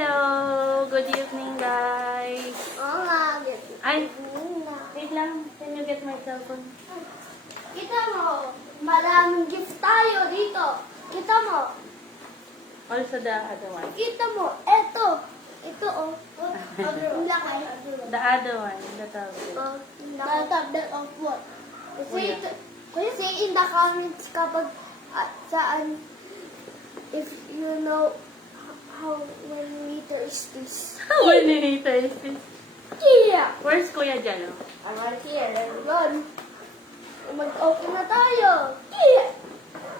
Hello! Good evening, guys. Oo nga, Ay, wait lang. Can you get my cellphone? kita mo, maraming gift tayo dito. Kita mo, Also the other one. kita mo, eto. Ito, oh. Ang laki. The other one. The tablet. The tablet of what? Kuya. Kasi in the comments kapag saan, if you know how many liters this. How many liters is this? Yeah. Where's Kuya Jalo? I'm right here. Run. Mag-open na tayo. Yeah.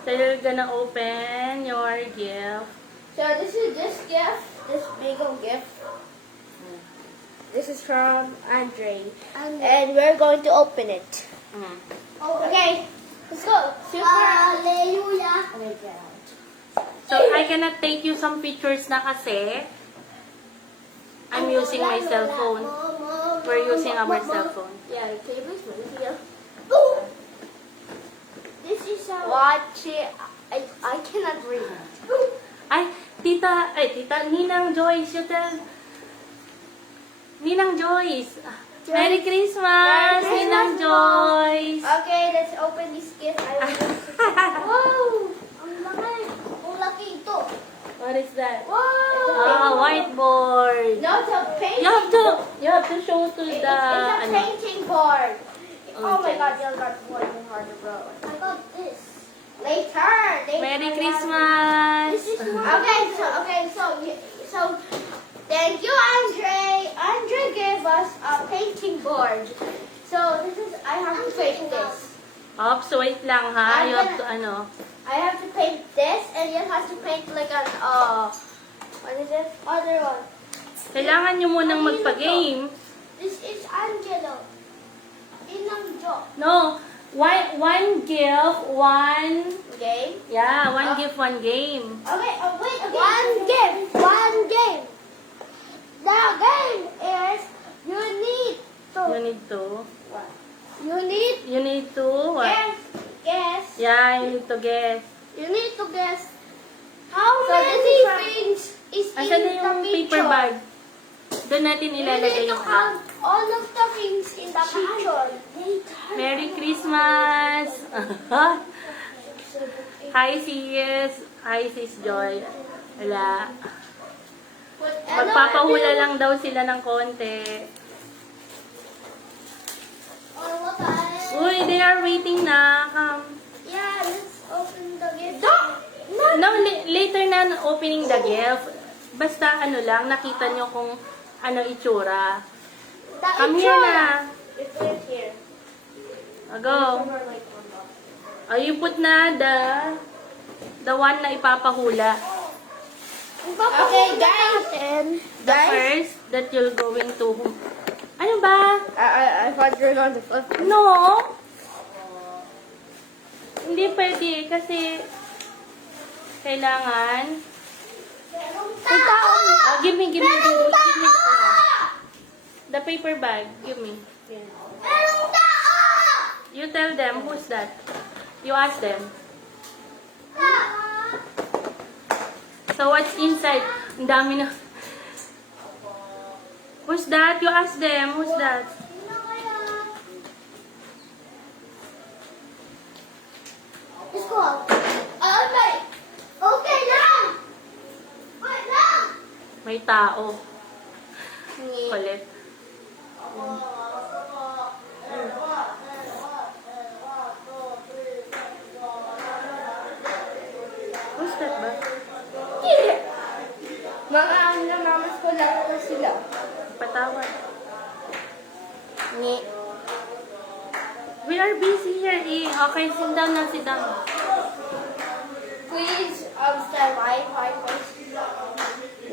So you're gonna open your gift. So this is this gift, this big old gift. This is from Andre. And we're going to open it. Mm. Okay, let's go. Super. Hallelujah. So I cannot take you some pictures na kasi I'm using my cell phone. We're using our cell phone. Yeah, the cable's right here. Oh! This is a... Watch it. I cannot read. Ay, tita, Ninang Joyce, you tell. Ninang Joyce. Merry Christmas, Merry Ninang Christmas, Joyce. Okay, let's open this gift. Wow! Ang laki. Ang laki ito. What is that? Wow! Whiteboard. No, it's a painting. You have to show to the It's a ano. painting board. Oh my Okay. god, you got one harder road. I got this. Later. Merry Christmas. So thank you, Andre. Andre gave us a painting board. So this is, I have to paint this. Ops, wait lang ha. You have to ano. I have to paint this, and you have to paint like an, what is it? Other one. Kailangan nyo munang magpa-game. This is Angelo. Inang Jo. No. One gift, one... Game. Yeah, one gift, one game. Okay, wait, okay. One game. The game is you need to. You need to... You need You need to... What? guess. Yeah, you need to guess. You need to guess how So, many this is things is in Asan na the yung picture. paper bag? Doon natin You ilalagay need to yung... count all of the things in the picture. Merry Christmas! Hi, sis. Hi, sis Joy. Wala. Magpapahula lang daw sila ng konti. Uy, they are waiting na. Yeah, let's open the gift. No, later na opening the gift. Basta ano lang, nakita nyo kung ano itsura. Come here na. It's right here. Go. Oh, you put na the one na ipapahula. Okay, guys. The first that you're going to... Ano ba? I thought you were going to flip it. No. Hindi pwede kasi kailangan... give me. The paper bag. Give me. You tell them, who's that? You ask them. So what's inside? Ang dami na. Who's that? You ask them. Who's that? Let's go. Okay. Okay lang. Wait lang. May tao. Kulit. Who's that ba? Mga ano na mamas ko lang na sila. Patawad. Ngi. We are busy here eh. Okay, sit down na, sit down. Please, stand by.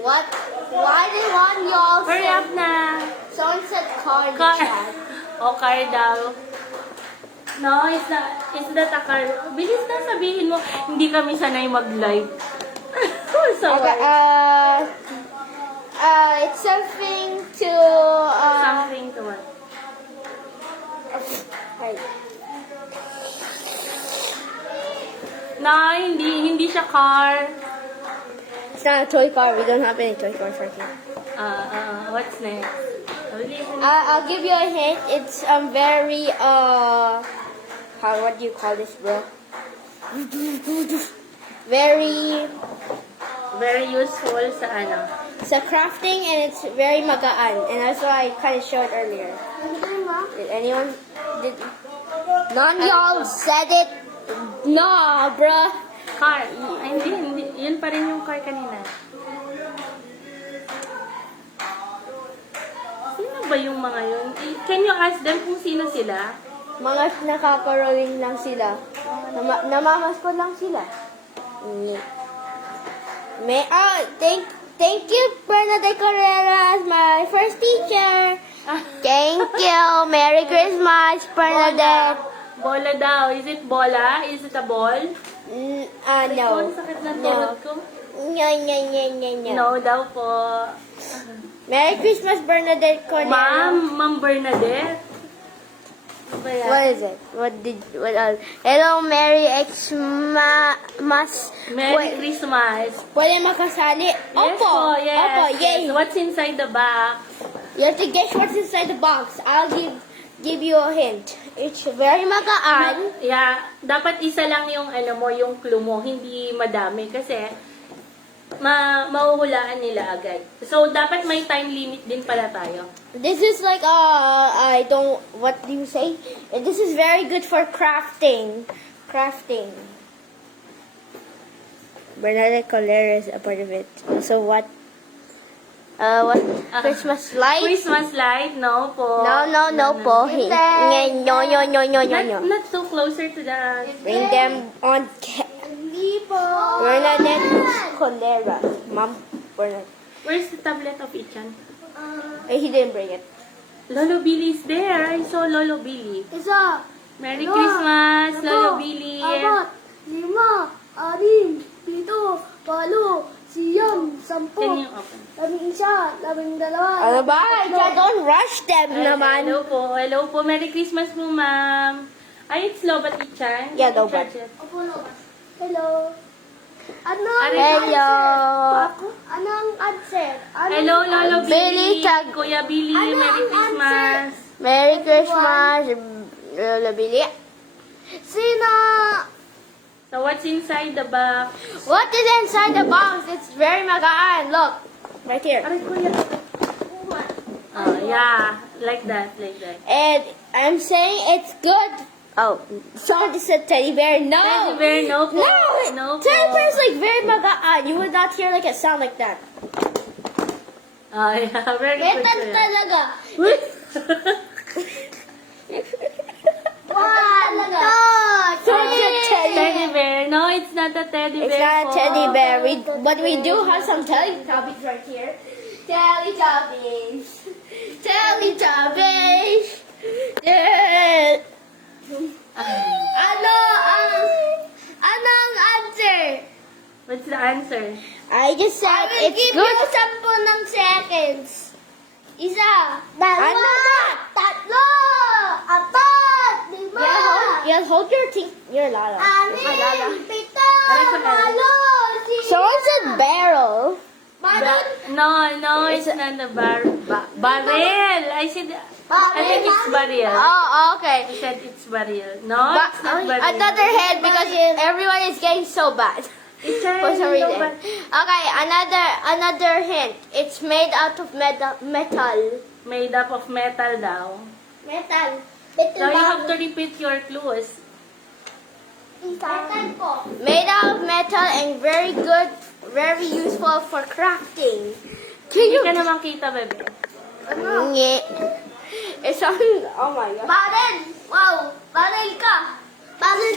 What? Why do you want y'all? Hurry up na. Someone said car in the Car. chat. O, car daw. No, it's not a car. Bilis na sabihin mo, hindi kami sanay mag-live. So, Okay, it's something to, something to what? Hey. Na, hindi siya car. It's not a toy car. We don't have any toy cars right here. What's next? I'll give you a hint. It's very what do you call this, bro? Very Very useful sa ano. It's a crafting and it's very magaan, and that's why I kind of showed earlier. Did anyone? None y'all said it. No, bruh. Car. Ay, hindi. Yun pa rin yung car kanina. Sino ba yung mga yun? Can you ask them kung sino sila? Mga nakaka-rolling lang sila. Namamaskot lang sila. Thank you, Bernadette Carrera, as my first teacher. Thank you. Merry Christmas, Bernadette. Bola daw. Is it bola? Is it a ball? No. Ang sakit ng tuhod ko. No. No daw po. Merry Christmas, Bernadette Carrera. Ma'am Bernadette. Ano ba yan? What is it? What else? Hello, Merry Xmas. Merry Christmas. Pwede makasali? Yes Opo. po, yes. Opo, yay. Yes. What's inside the box? You have to guess what's inside the box. I'll give you a hint. It's very magaan. Yeah, dapat isa lang yung yung clue mo, hindi madami kasi mahuhulaan nila agad. So dapat may time limit din pala tayo. This is like what do you say? This is very good for crafting. Bernadette Collier is a part of it. So what Christmas light? Christmas light? No po. No po. No. Not so closer to the... Bring them on Bernadette Colera. Mom, Bernadette. Where's the tablet of Ichan? He didn't bring it. Lolo Billy's there. I saw Lolo Billy. Isa. Merry Christmas, Lolo Billy. 4, 5, 6, 7, 8, 9, 10. Can you open? 11, 12. Ano ba? Don't rush them naman. Hello po. Merry Christmas po, ma'am. Ay, it's Lobat Ichan. Yeah, Lobat. Hello. Hello. Anong answer? Hello, Lolo Billy. Billy, Kuya Billy, Merry Christmas. Merry Christmas, Lola Billy. Sino? So, what's inside the box? What is inside the box? It's very magaan. Look. Right here. Aray, kuya. Yeah. Like that. And I'm saying it's good. Oh, someone just said teddy bear. No. Teddy bear, no po. No po. Teddy bear is like very magaan. You would not hear like a sound like that. Yeah. Very good. kuya. talaga. Teddy bear. No, it's not a teddy bear. It's not a po. teddy bear. But we do have some Teletubbies right here. Teletubbies. Anong answer? What's the answer? I just said it's good. I will give you 10 ng seconds. Isa. Dalawa. Tatlo. Apat. Lima. Yeah, hold your teeth. Your lala. Anim. Pito. Walo. Someone said barrel. No, it's not a barrel. Barrel. I think it's barrel. Oh, okay. I said it's barrel. No, it's not barrel. Another head because everyone is getting so bad. For some reason. Okay, another hint. It's made out of metal. Made up of metal daw. Metal. So you have to repeat your clues. Made out of metal and very good, very useful for crafting. Hindi ka naman kita, bebe. It's on, oh my god. Barrel! Wow! Barrel ka! Barrel!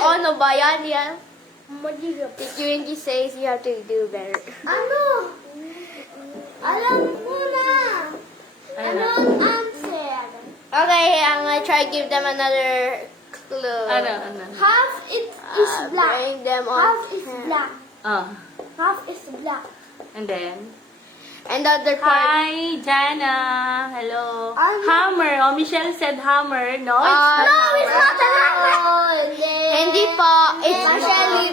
Oh, no ba yan? Yeah. Did says you have to do better. Ano? Alam mo na! Anong answer? Okay, I'm gonna try to give them another clue. Ano? Half it is black. Bring them on. Half is black. Oh. Half is black. And then? And the other part. Hi, Jana. Hello. Ano? Hammer. Oh, Michelle said hammer. No, it's not No, hammer. it's not an hammer. Hindi po. It's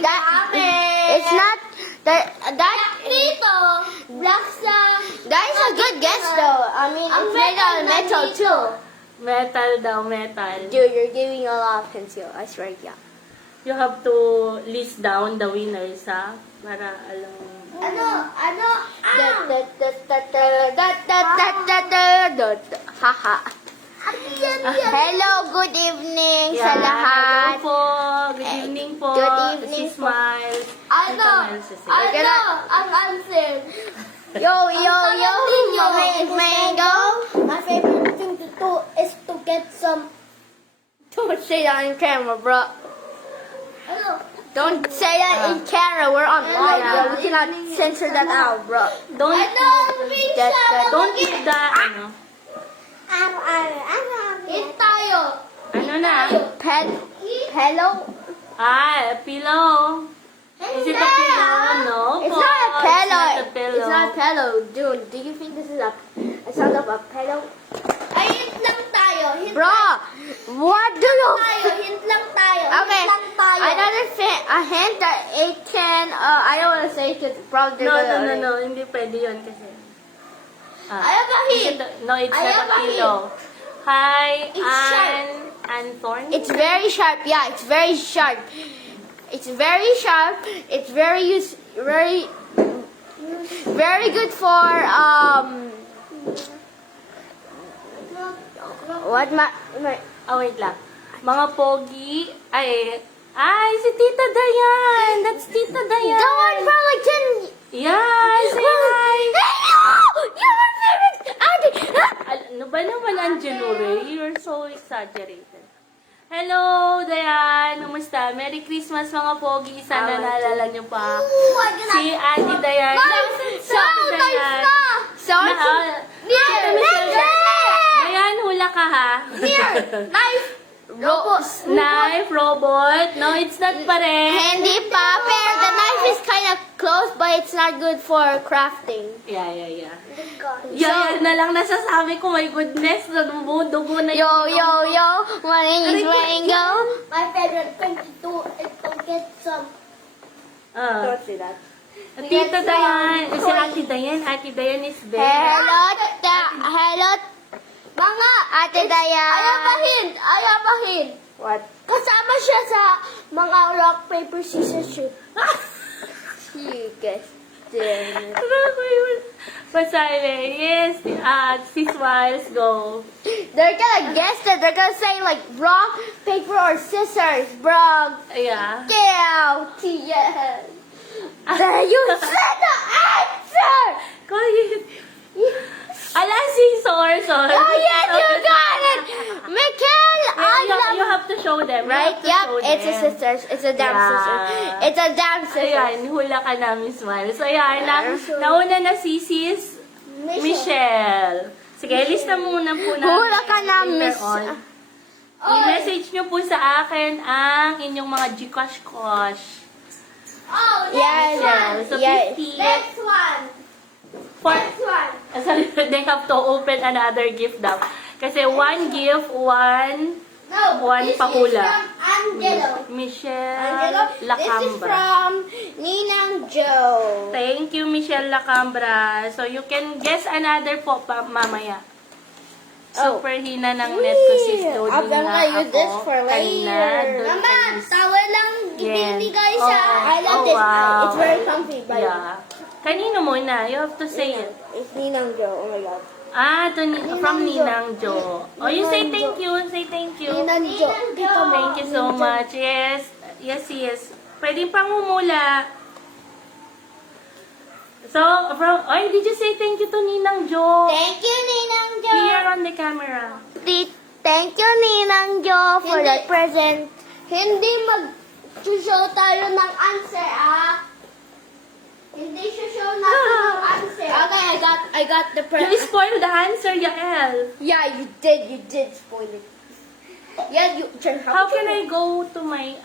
that. It's not. Dito, black sa... That is a good guess though. I mean, it's made out of metal too. Metal daw, metal. Dude, you're giving a lot of hints here. I swear, yeah. You have to list down the winners, ha? Para alam mo. Haha. Hello, good evening sa lahat. Hello po. Good evening po. Good evening Si po. Smile. Ang answer. Yo, mango. My favorite thing to do is to get some. Don't say that on camera, bro. Don't say that in camera. We're on live, bro. We cannot censor that out, bro. Don't eat the, Hit tayo. ano na? Hello. Pillow. Is it a pillow? No. It's po. not a pillow. It's not a pillow. It's not a pillow. Dude, do you think this is a sound of a pillow? Ay, hint lang tayo. Bro, what do you... Hint lang tayo. Okay, another a hint that it can... I don't want to say it because probably... No. Hindi pwede yun kasi. I have a hint. No, it's I not have a a pillow. Hi, It's sharp. Anthorn. It's very sharp. Yeah, it's very sharp. It's very sharp. It's very good for what my Wait lang. Mga pogi. Si Tita Dayan. That's Tita Dayan. the one from like 10. Yeah, say hi. You're my favorite auntie. Ano ba naman, Angelo Ray? You're so exaggerated. Hello, Dayan. Kumusta? Merry Christmas, mga pogi. Sana naalala niyo pa. Si Auntie Dayan. Dayan, hula ka ha. Knife, robot. No, it's not pa rin. Handy pa, pero the knife is kind of close, but it's not good for crafting. Yeah. Yan na lang nasasabi ko. My goodness, dugo na Yo, my name is Mango. My favorite thing to do is to get some. Don't say that. Tita Dayan. Si Ate Dayan. Ate Dayan is there. Hello, Mga Ate Dayan. I have a hint. What? Kasama siya sa mga rock, paper, scissors, shoot. You guessed it. Pasale. Yes. Si Smiles, go. They're gonna guess it. They're gonna say like rock, paper, or scissors, bro. Yeah. Yes. There you said the answer. Quiet. Ala, scissors. Oh yes, you got it, Mikhail. You have to show them. You Right? have to Yep. show It's a them. scissors. It's a damn Yeah. scissors. It's a damn scissors. Ayan, hula ka namin, Smile. So, ayan, nauna na si Sis Michelle. Sige, lista muna po namin. Hula ka na, later Miss. on. I-message nyo po sa akin ang inyong mga Gcash. Oh, Yes. Michelle. So, Yes. 50. next one. Next one. Sorry, they have to open another gift daw. Kasi one gift, one No, this pahula. is from Angelo. Michelle This is Lacambra. from Ninang Joe. Thank you, Michelle Lacambra. So, you can guess another po mamaya. Oh. Super hina ng net ko, sis. Loading I'm gonna na use this ako. for Kanina, later. doon Mama, kayo- tawel lang Yes. ibinigay siya. Oh. I love this. wow. It's very comfy. By the way. Yeah. Kanino muna? You have to say it. It's Ninang Joe. Oh my god. From Jo. Ninang Jo. Oh, you say Ninang thank Jo. you. Say thank you. Ninang Jo. Dito mo. Thank you so much. Yes. Pwede pang humula. So, did you say thank you to Ninang Jo? Thank you, Ninang Joe. Here on the camera. Thank you, Ninang Joe, for Hindi. that present. Hindi mag-show tayo ng answer, ah. Hindi show natin ng answer. Okay, I got the You present. spoiled the answer, Yael. Yeah, you did spoil it. Yeah, you. How can I go to my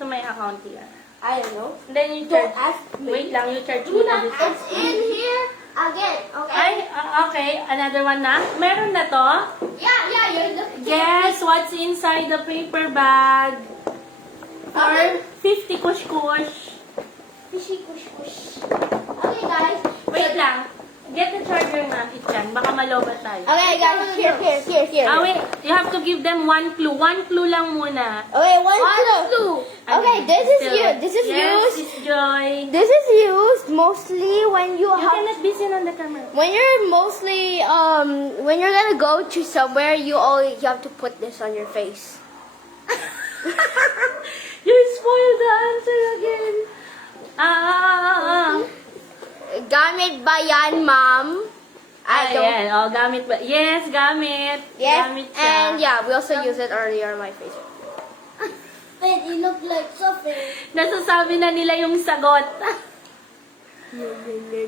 account here? I don't know. Then you Don't charge. ask me. Wait lang, you charge me na this. It's in here again, okay? Okay, another one na. Meron na to. Yeah, you're looking. Guess what's inside the paper bag? For 50 kush-kush. Fishy kush kush. Okay, guys. Wait lang. Get the charger nga, Kichan. Baka malobat tayo. Okay, guys. Here. Ah, wait. You have to give them one clue. One clue lang muna. Okay, one clue. Okay, this is Still. used. This is Yes, used. Sis Joy. This is used mostly when you You have cannot be seen on the camera. when you're mostly when you're gonna go to somewhere, you have to put this on your face. You spoiled the answer again. Gamit ba yan, ma'am? I don't. Ayan. Oh, gamit ba? Yes, gamit. Yes, Gamit siya. and yeah, we also use it earlier on my face. Wait, you look like Sophie. Nasasabi na nila yung sagot.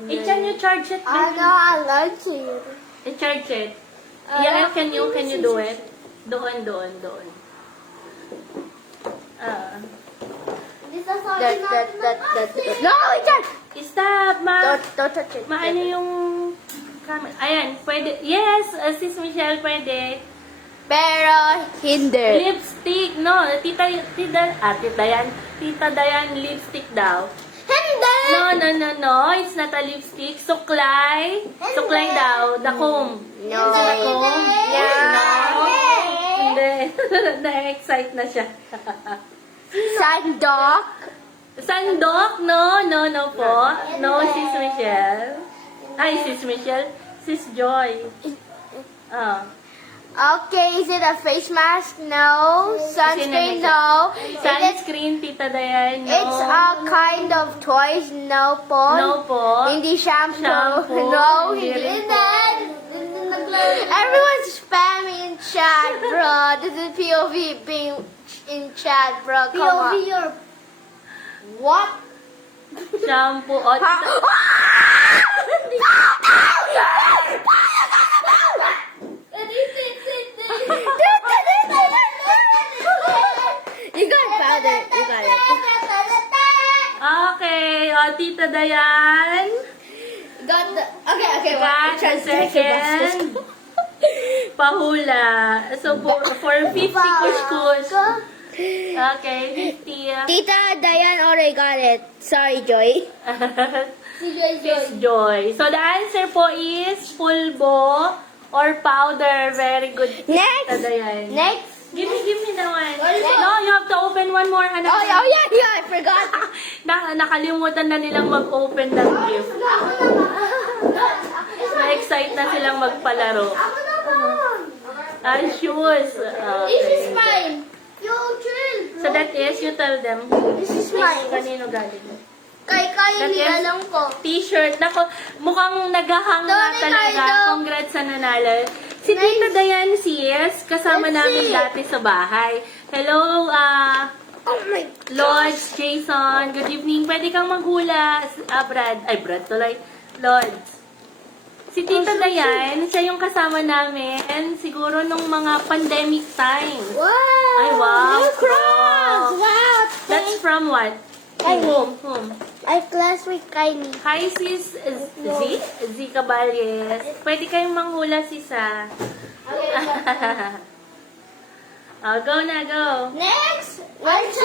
Ichan, you charge it. I like to. I-charge it. Yeah, can you do it? Doon. This is all No, we can't. Stop, ma. Don't touch it. Maano yung camera? Ayan, pwede. Yes, Sis Michelle, pwede. Pero hindi. Lipstick, no. Tita Dayan, lipstick daw. Hindi. No. It's not a lipstick. Suklay. Suklay daw. The comb. No. The comb. Yeah. No. Hindi. Na-excite na siya. Sandok. Sandok? No po. No, Sis Michelle. Ay, Sis Michelle. Sis Joy. Ah. Okay, is it a face mask? No. Sunscreen? No. Sunscreen, Tita Dayan. No. It's a kind of toys? No po. No po. Hindi shampoo? Shampoo. No. Hindi rin Hindi. po. Everyone's spamming in chat, bro. This is POV being in chat, bro. Come on. your What? Shampoo. O, Ha? You got powder. You got it. Okay. O, Tita Dayan. Got the. Okay. Got the second. Pahula. So, for 50 kush-kush. Okay, 50. Tita Diane already got it. Sorry, Joy. Sis Joy. So, the answer po is pulbo or powder. Very good, Tita Next. Dayan. Next. Give me the one. What is it? No, you have to open one more. Anak. Oh yeah, I forgot. Nakalimutan na nilang mag-open ng gift. Na-excite na silang magpalaro. Shoes. This is Okay. mine. You chill. So that is, you tell them. This is mine. Kanino galing? Kay That is nilalang ko. T-shirt. Nako, mukhang naghahang na Sorry, talaga. Kaido. Congrats sa nanalo. Si Tita Dayan sis, kasama namin dati sa bahay. Hello, Oh my. Lodge, Jason. Good evening. Pwede kang maghula. Brad. Ay, Brad tuloy. Lodge. Si Tita Dayan, siya yung kasama namin siguro nung mga pandemic time. Wow. Ay, wow. New Crocs. Wow. Wow. That's from what? Kylie. Whom? I class with Kylie. Hi, sis Z Caballes. Pwede kayong manghula, sis, ha? Oh, go na, go. Next. Let's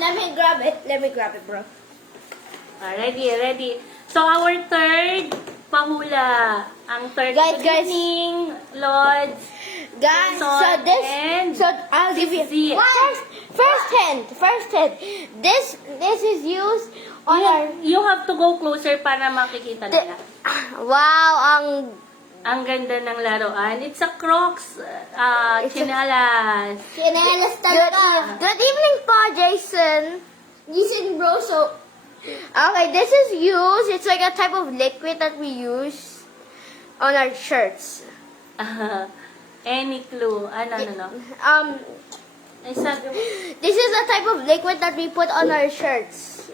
let me grab it, bro. Ready. So, our third pahula. Ang third Guys. evening, Lord. Guys, and so I'll give you Z. first hint. This is used on our. You have to go closer para makikita nila. Wow, Ang ganda ng laruan. It's a Crocs. Chinelas. Chinelas talaga. Good evening, pa, Jason. Jason bro, so Okay, this is used. It's like a type of liquid that we use on our shirts. Any clue? No. Ay, sabi mo. This is a type of liquid that we put on our shirts.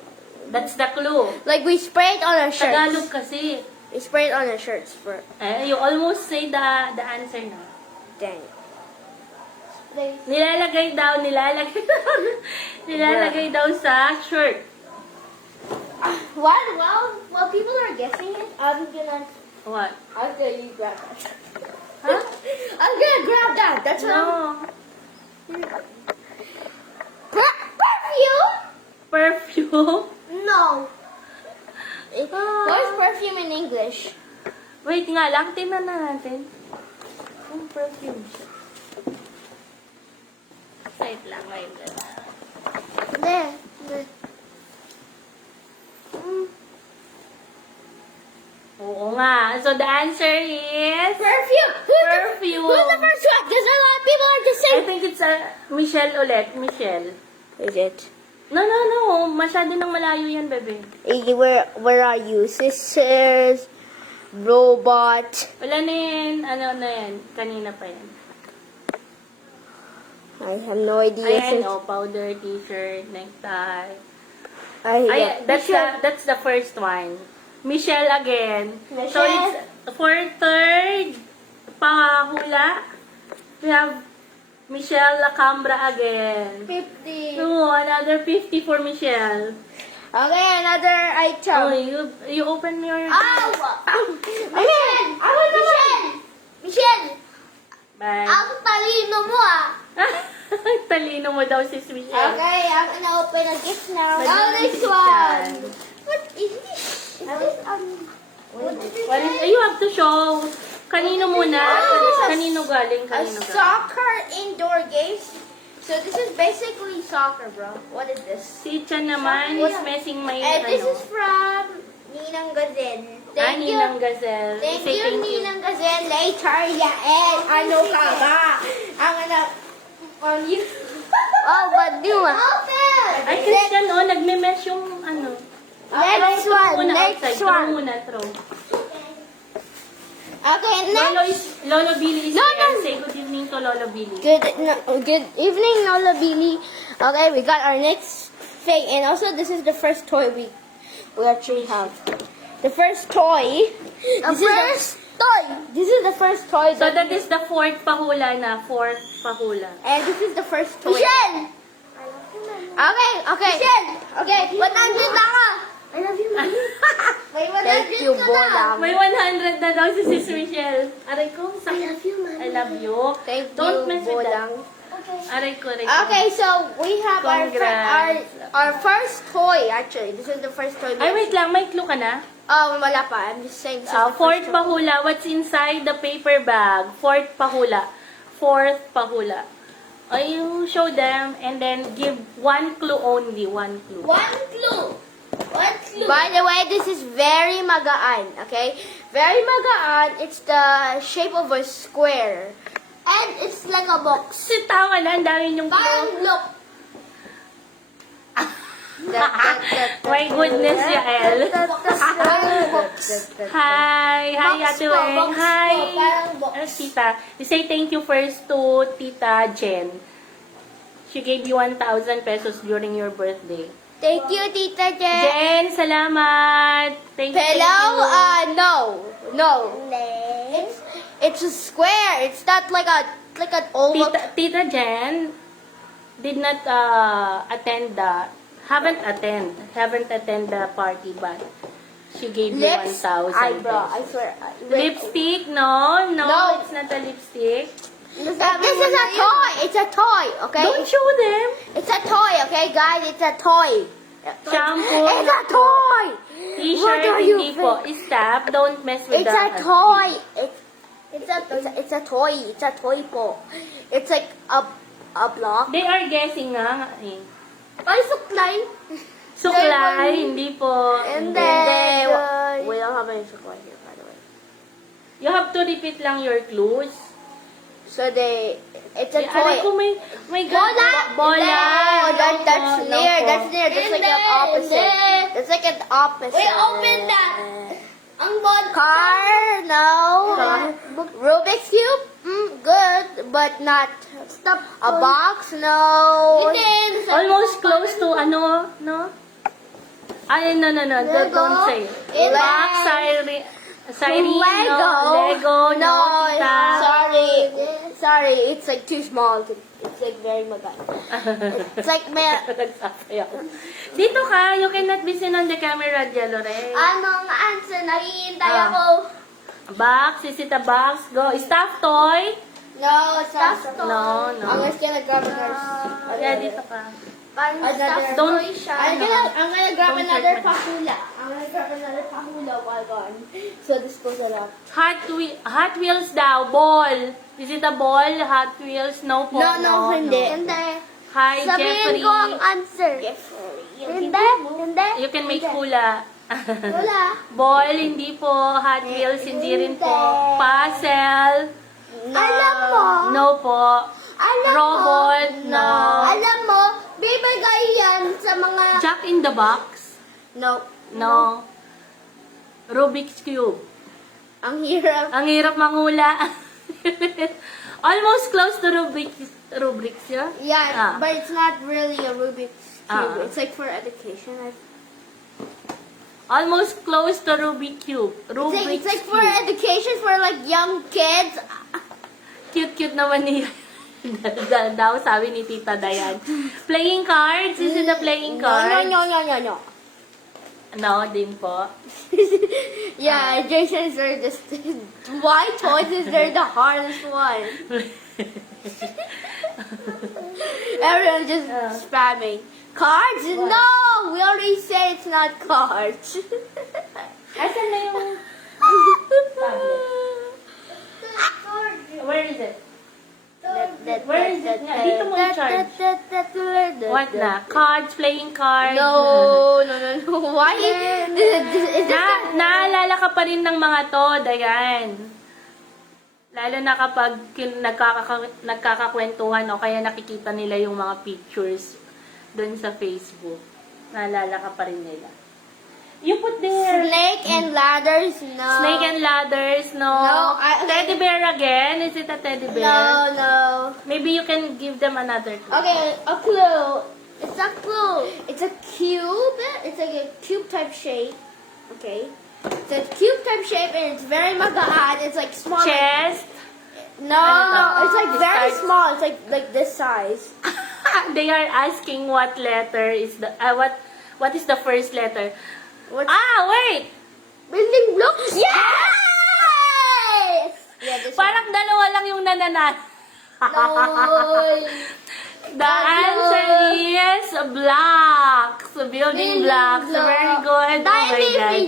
That's the clue. Like we spray it on our shirts. Tagalog kasi. We spray it on our shirts for. You almost say the answer na. Dang. Nilalagay daw sa shirt. What? While people are guessing it, I'm gonna What? you grab that. Huh? I'm gonna grab that. That's No. Perfume? Perfume? no. What's perfume in English? Wait nga lang, tingnan na natin. Kung perfume siya. Wait lang, wait lang. There. Oo nga. So the answer is... Perfume. Perfume. Who's the first one? Because a lot of people are just I saying. think it's Michelle ulit. Michelle. Is it? No. Masyado nang malayo yan, bebe. Where are you? Sisters, robot. Wala na yan. Ano na yan? Kanina pa yan. I have no idea. Ayan, powder, t-shirt, necktie. Yeah. That's the first one. Michelle again. So Michelle. it's for third pahula. We have Michelle Lacambra again. 50. So another 50 for Michelle. Okay, another item. Oh, you open your... Michelle! Michelle! Bye. Ang talino mo Talino mo daw si Michelle. Okay, I'm gonna open a gift now. But Oh, this this is one. done. What is this? What is this? What is... You have to show. Kanino muna? Kanino galing? A Kanino galing? soccer indoor games. So this is basically soccer, bro. What is this? Si Chan naman is messing my And this ano. is from Ninang Gazelle. Thank you. Ninang Gazelle. Thank Say you, Ninang Gazelle. Later, Yael. Ano ka ba? I'm gonna... On you. Oh, but do Open! Ay, Christian, nagme-mesh yung ano. Next Throw one. muna Next outside. Throw one. muna, throw. Okay, next. Lolo Billy is No, here. no. Say good evening to Lolo Billy. Good evening, Lola Billy. Okay, we got our next thing, and also this is the first toy we actually have. The first toy. This is the first toy. So that is the fourth pahula na. Fourth pahula. And this is the first toy. Michelle. Okay. Michelle. Okay. 100 na ka. I love you, Mommy. May 100 Thank you, ka na. Bolang. May 100 na daw si Sis Michelle. Aray ko, I love you, Mommy. I love you. Thank Don't you, mess with that. Bolang. Aray ko, aray ko. Okay, so we have Congrats. our first toy. Actually, this is the first toy. Ay, wait lang. May clue ka na? Wala pa. I'm just saying. This is the Fourth first toy. pahula. What's inside the paper bag? Fourth pahula. Fourth pahula. You show them and then give one clue only. One clue. One clue. By the way, this is very magaan, okay? Very magaan. It's the shape of a square. And it's like a box. Tama na. Ang dami yung Parang clue. look. My goodness, Yael. Parang box. Hi. Hi, Box Ate po, Weng. box Hi. po, parang box. Tita. You say thank you first to Tita Jen. She gave you 1,000 pesos during your birthday. Thank you, Tita Jen. Jen, salamat. Thank you. Hello? No. It's a square. It's not like an oval. Tita Jen did not haven't attend the party, but she gave you 1,000 Eyebrow. I pesos. swear. Lipstick? No, No. it's not a lipstick. This is a toy. It's a toy. Okay. Don't show them. It's a toy. Okay, guys. It's a toy. Shampoo. It's a toy. T-shirt, What are you hindi po. Stop. Don't mess with It's the... a toy. It's a toy. It's a toy po. It's like a block. They are guessing nga. Eh. Ay, suklay. Suklay, hindi po. And Hindi. then, we don't have any suklay here, by the way. You have to repeat lang your clues. So it's a Eh, toy. aray ko, may Bola! Bola! No, that's No near. po. That's near. That's like an opposite. That's like an opposite. Wait, open that. Ang ball. Car? No. Rubik's Cube? Good, but not a box? No. Almost close to ano, no? Ay, no. Don't say. Lego. Box, siren, Lego. Lego, no, tita. Sorry. It's like too small. It's like very magat. It's like Nagsasayaw. Dito ka, you cannot be seen on the camera, Jalore. Anong answer? Naghihintay Ah. ako. Box, is it a box? Go. Stuffed toy? No, it's not. No. I'm just gonna grab another. Yeah, dito ka. Parang Another- stuffed Don't- toy siya. I'm gonna grab Don't another hurt my- pakula. I'm gonna grab another pahula while gone. So this goes around. Hot Wheels daw, ball. Is it a ball? Hot Wheels? No po. No, hindi. Hi, Sabihin Jeffrey. ko ang answer. Hindi. Hindi. You can make hula. Wala. Ball, hindi po. Hot Wheels, hindi rin po. Puzzle. Alam mo. No po. Alam Robot, mo. no. Alam mo, bibigay yan sa mga... Jack in the Box? No. No. Rubik's Cube. Ang hirap. Ang hirap manghula. Almost close to Rubik's, yeah? Yeah, Ah. but it's not really a Rubik's Cube. Ah. It's like for education. Almost close to Rubik's Cube. It's like for Cube. education for like young kids. Cute naman niya. Daw, sabi ni Tita Dayan. Playing cards? Is it a playing card? No. No, din po. Yeah, Jason's are just why toys is they're the hardest one. Everyone's just spamming. Cards? No! We already said it's not cards. Asan na yung Where is it? Where is it nga? Dito mo i-charge. What na? Cards, playing cards. No. Why? Is Naalala ka pa rin ng mga to, Dayan. Lalo na kapag nagkakakwentuhan o kaya nakikita nila yung mga pictures dun sa Facebook. Naalala ka pa rin nila. You put there. Snake and ladders? No. Snake and ladders, no. No, Teddy bear again? Is it a teddy bear? No. Maybe you can give them another clue. Okay, a clue. It's a clue. It's a cube. It's like a cube type shape. Okay. It's a cube type shape and it's very magaan. It's like small. Chest. No. It's like very small. It's like this size. They are asking what letter is the what is the first letter? What's Wait. building blocks? Yes! Yeah, this Parang dalawa lang yung nananat. one. The answer is blocks. Building blocks. Very good. Oh my God.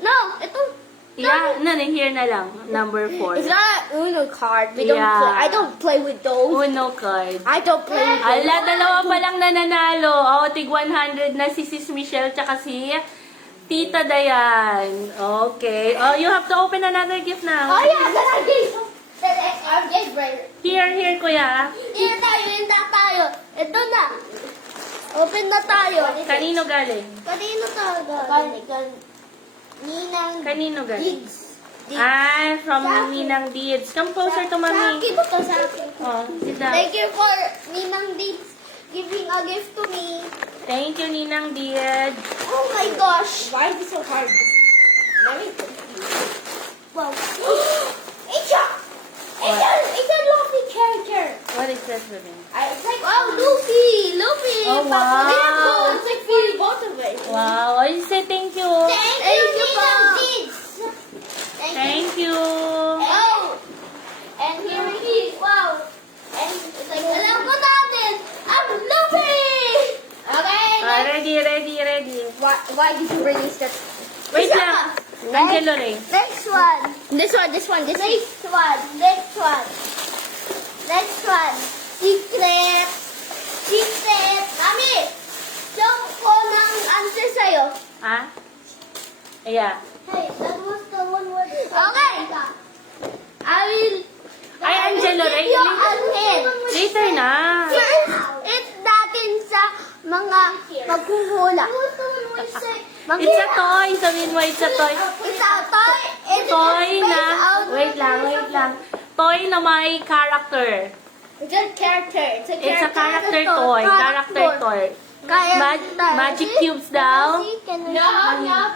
No, ito. Yeah, here na lang. Number 4. It's not an Uno card. We don't Yeah. play. I don't play with those. Uno card. I don't play with those. Ala, dalawa pa lang nananalo. Tig 100 na si Sis Michelle tsaka si Tita Dayan. Okay. You have to open another gift now. Oh yeah, then I gave. I'll get right. Here, kuya. Hindi tayo. Ito na. Open na tayo. Kanino galing? Kanino tayo? Ninang Kanino galing? Diggs. From Ninang Deeds. Come closer to Sa mommy. akin to, sa akin. Oh, sit down. Thank you for Ninang Diggs giving a gift to me. Thank you, Ninang Deeds. Oh my gosh. Why is it so hard? Very confused. Wow. It's a Luffy character. What is that for me? It's like, Luffy. Oh, wow. It's like for both of us. Wow. I say thank you. Thank you, Ninang Diggs. Thank you. Oh! And here he is. Wow! And it's like, alam ko natin! I'm Luffy! Okay? Ready. Why did you bring this stuff? Wait lang. Angelo Ray. Next one. This one. Next one. Secret. Mami! Show ko ng answer sa'yo. Ha? Yeah. Hey, that was the one word. Okay. I will... Ay, Angelo Ray. give you an hint. Later na. It's natin sa mga maghuhula. It's a toy. Sabihin mo, it's a toy. It's a toy. It's Toy based na. out of Wait lang. Toy na may character. It's a character. It's a character toy. Character toy. Kaya Magic cubes daw. No.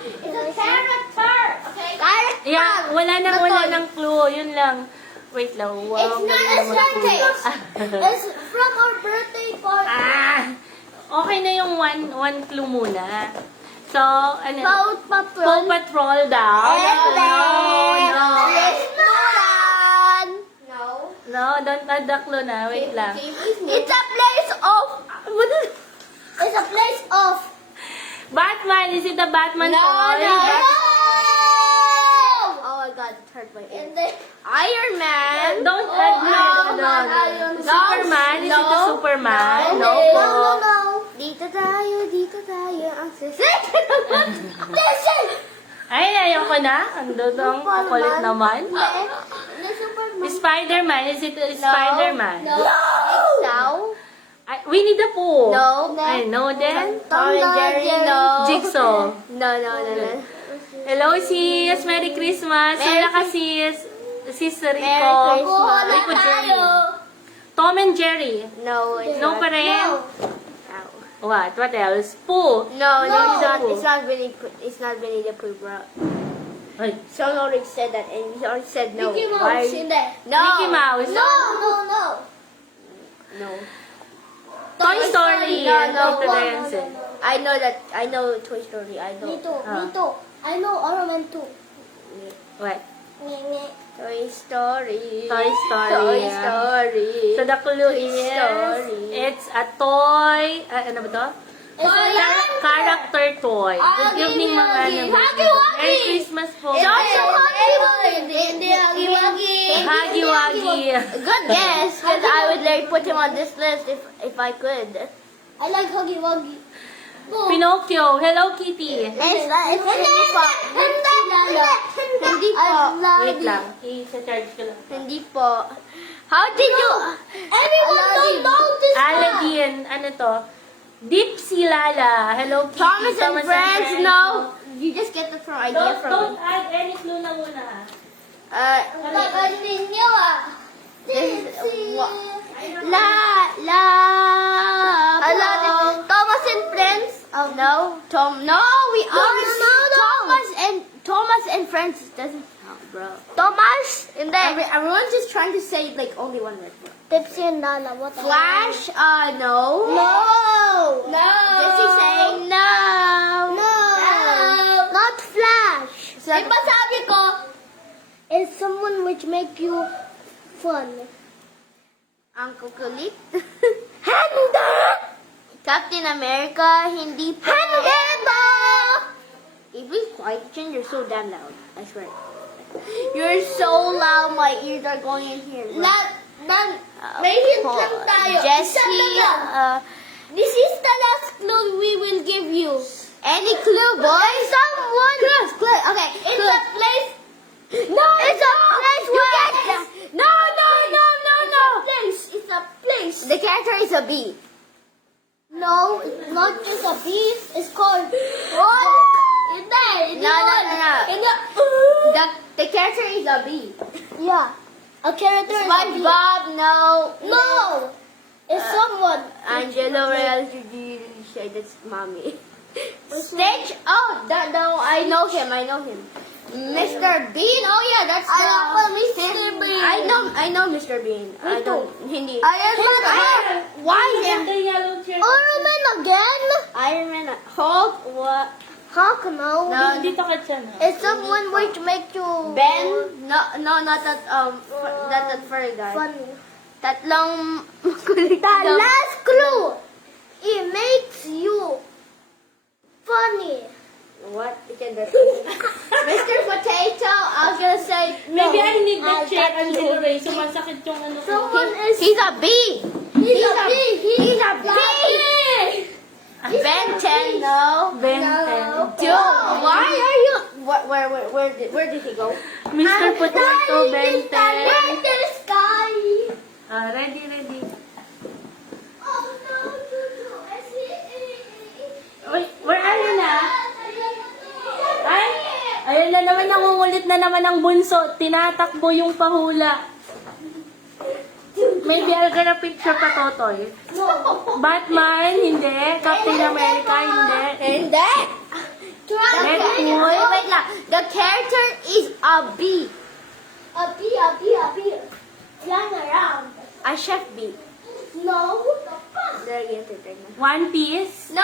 It's a character. Okay? Character. Yeah, wala nang clue. Yun lang. Wait lang. Wow, It's not a galing naman sentence. clue. It's from our birthday party. Okay na yung one clue muna. So, ano? Paw Patrol. Paw Patrol daw. No, don't add the clue na. Wait lang. It's a place of... It's a place of... Batman, is it the Batman No, toy? no, no. Oh my God, it hurt my ear. Iron Man. Don't add no. Superman, is it the Superman? No po. Dito tayo, ang Ay, ayoko na. Ang dodong kukulit naman. Spider-Man, is it Spider-Man? Now? Winnie the Pooh. No. I know then. Tom and Jerry, no. Jigsaw. No. Hello sis, Merry Christmas. Merry Sila ka sis. Sis Rico. Merry Christmas. Rico Jerry. Tom and Jerry. No, it's No not. pa rin. What? What else? Pooh. No, No. it's not. It's not Winnie the Pooh, bro. Ay, Someone already said that, and he already said no. Mickey Mouse Why- in there. No. Mickey Mouse. No. No. Toy Story. No. Tito Renzo. I know that. I know Toy Story. I know. Me too. I know Iron Man too. What? Toy Story. Toy Story, Toy yeah. Story. So the clue is, Story. it's a toy, ano ba to? Character toy. Good evening mga ano. Merry Christmas po. It's also Huggy Wuggy. Good guess, because I would like put him on this list if I could. I like Huggy Wuggy. Pinocchio. Hello Kitty. It's hindi po. Hindi po. Wait lang. I-charge ko lang. Hindi po. How did you? Everyone don't know this. Aladdin. Ano to? Dipsy Lala. Hello Kitty. Thomas and Friends, no. You just get the idea Don't from add any clue na muna ha. Kakanin niyo ah. Thomas and Friends. Oh no, No, we are. Thomas and Friends doesn't count, bro. Thomas in there. Everyone's just trying to say like only one word. Tipsy and Nala. What? Flash. No. No. Does he say no? No. Not Flash. So, Di ba sabi ko, is someone which make you fun. Uncle Kulit. Handa! Captain America, hindi po. Handa! If we quiet, Jen, you're so damn loud. I swear. You're so loud, my ears are going in here. bro. May hint lang tayo. Jesse, Isa lang. This is the last clue we will give you. any clue, boy? Someone. Clue. Okay. It's a place. No, it's a place where. No. It's a place. The character is a bee. No, it's not just a beast. It's called what? In there. No. In the. The character is a bee. Yeah. A character is a bee. SpongeBob, no. No. It's someone. Angelo Real say that's mommy. Stitch? Oh, no, I know him. Mr. Bean? Oh yeah, that's I love Mr. Bean. I know Mr. Bean. I don't hindi. Iron Man. Why And the yellow chair. Iron Man again? Iron Man, Hulk, what? Hulk, no. No. Dito ka dyan ha. It's someone which make you Ben? No, not that that furry guy. funny. Tatlong The last clue. It makes you funny. What? Mr. Potato, I was gonna say Maybe I need the I'll chair touch and you. Ray. Sumasakit yung ano ko. Someone is. he's a bee. He's a bee. He's a bee. Ben 10, no. Ben No. 10. Dude, why are you? Where did he go? Mr. Potato, Ben 10. Where's the sky? Ready. Oh no, Uy, where are you na? Ay, ayun na naman, nangungulit na naman ang bunso. Tinatakbo yung pahula. Maybe I'll get a picture pa, Totoy. Batman, hindi. Captain America, hindi. Hindi. Deadpool. Wait lang. The character is a bee. A bee. Flying around. A chef bee. No. There you go. One Piece. No,